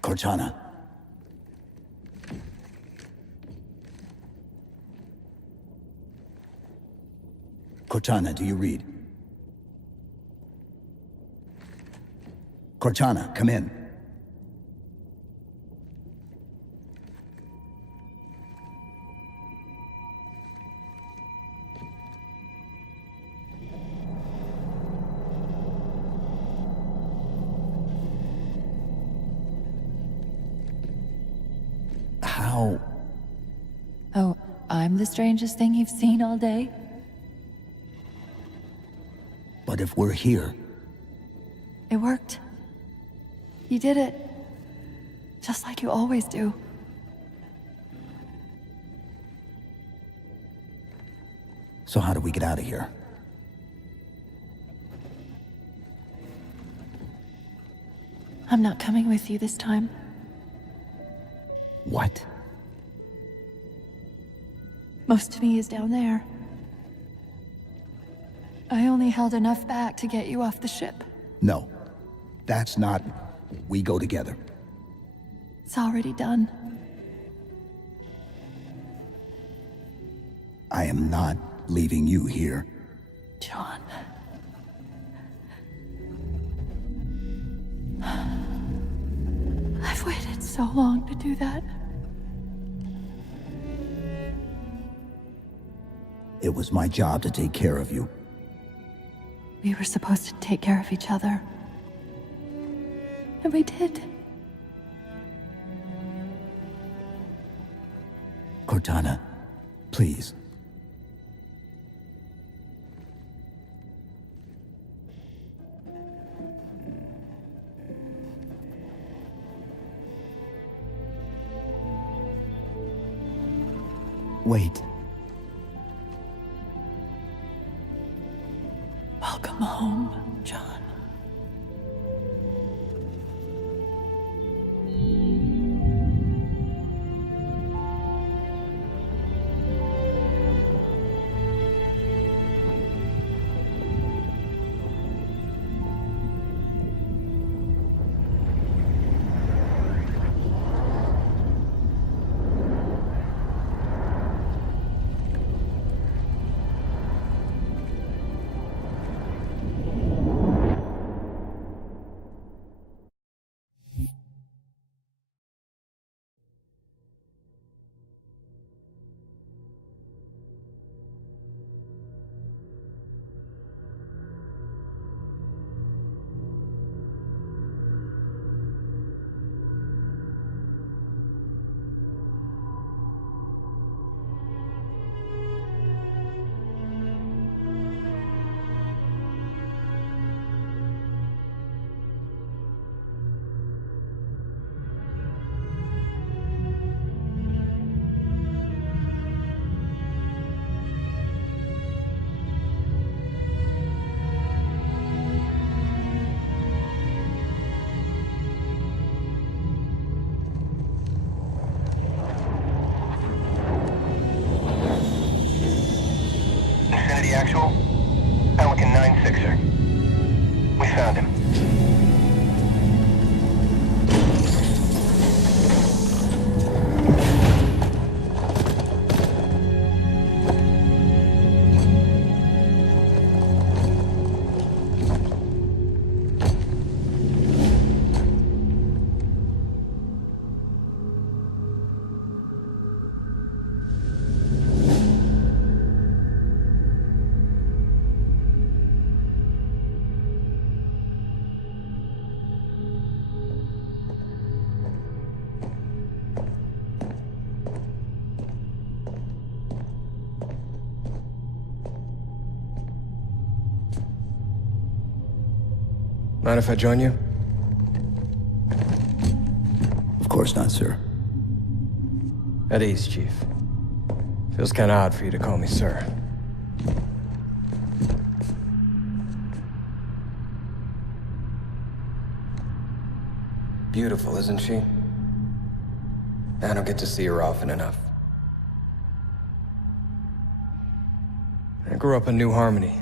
Cortana. Cortana, do you read? Cortana, come in. How? Oh, I'm the strangest thing you've seen all day? But if we're here... It worked. You did it. Just like you always do. So how do we get out of here? I'm not coming with you this time. What? Most of me is down there. I only held enough back to get you off the ship. No. That's not... We go together. It's already done. I am not leaving you here. John. I've waited so long to do that. It was my job to take care of you. We were supposed to take care of each other. And we did. Cortana, please. Wait. Welcome home, John. Infinity Actual? Pelican 9-6er. We found him. Mind if I join you? Of course not, sir. At ease, Chief. Feels kinda odd for you to call me sir. Beautiful, isn't she? I don't get to see her often enough. I grew up in New Harmony.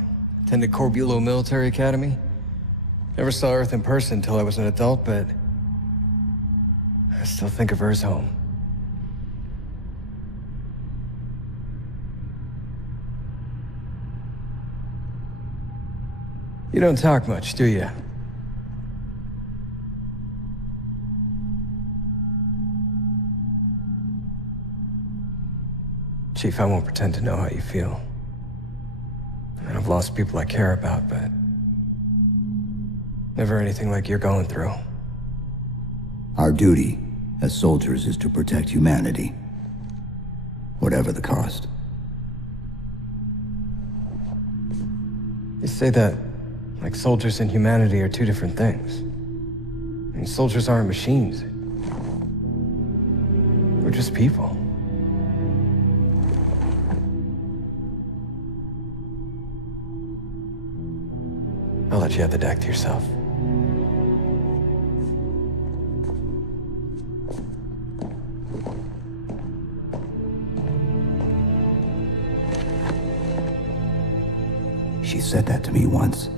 Attended Corbulo Military Academy. Never saw Earth in person until I was an adult, but I still think of her as home. You don't talk much, do you? Chief, I won't pretend to know how you feel. I mean, I've lost people I care about, but never anything like you're going through. Our duty as soldiers is to protect humanity, whatever the cost. You say that like soldiers and humanity are two different things. I mean, soldiers aren't machines. We're just people. I'll let you have the deck to yourself. She said that to me once.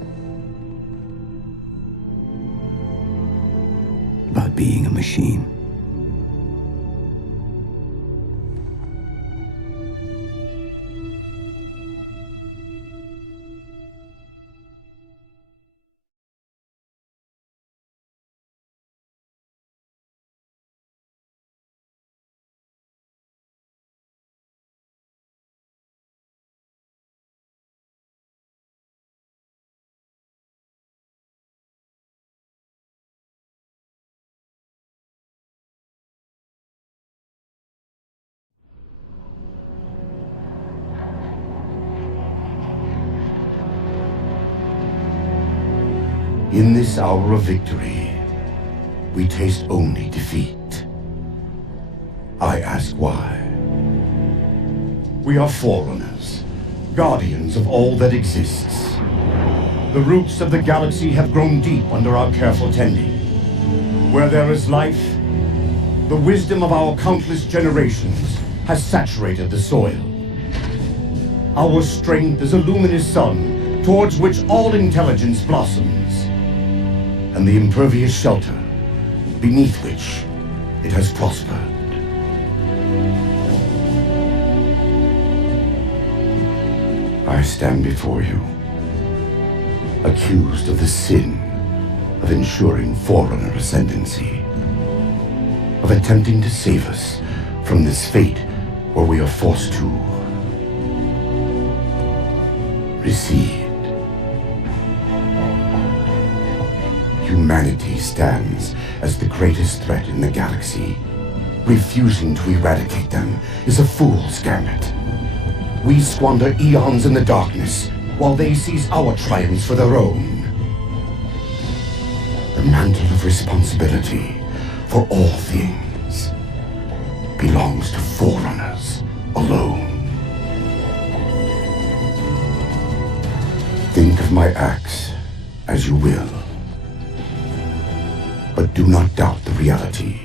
About being a machine. In this hour of victory, we taste only defeat. I ask why. We are Forerunners, guardians of all that exists. The roots of the galaxy have grown deep under our careful tending. Where there is life, the wisdom of our countless generations has saturated the soil. Our strength is a luminous sun towards which all intelligence blossoms, and the impervious shelter beneath which it has prospered. I stand before you, accused of the sin of ensuring Forerunner ascendancy, of attempting to save us from this fate where we are forced to recede. Humanity stands as the greatest threat in the galaxy. Refusing to eradicate them is a fool's gambit. We squander eons in the darkness, while they seize our triumphs for their own. The mantle of responsibility for all things belongs to Forerunners alone. Think of my acts as you will, but do not doubt the reality.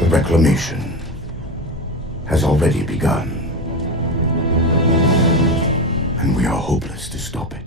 The reclamation has already begun, and we are hopeless to stop it.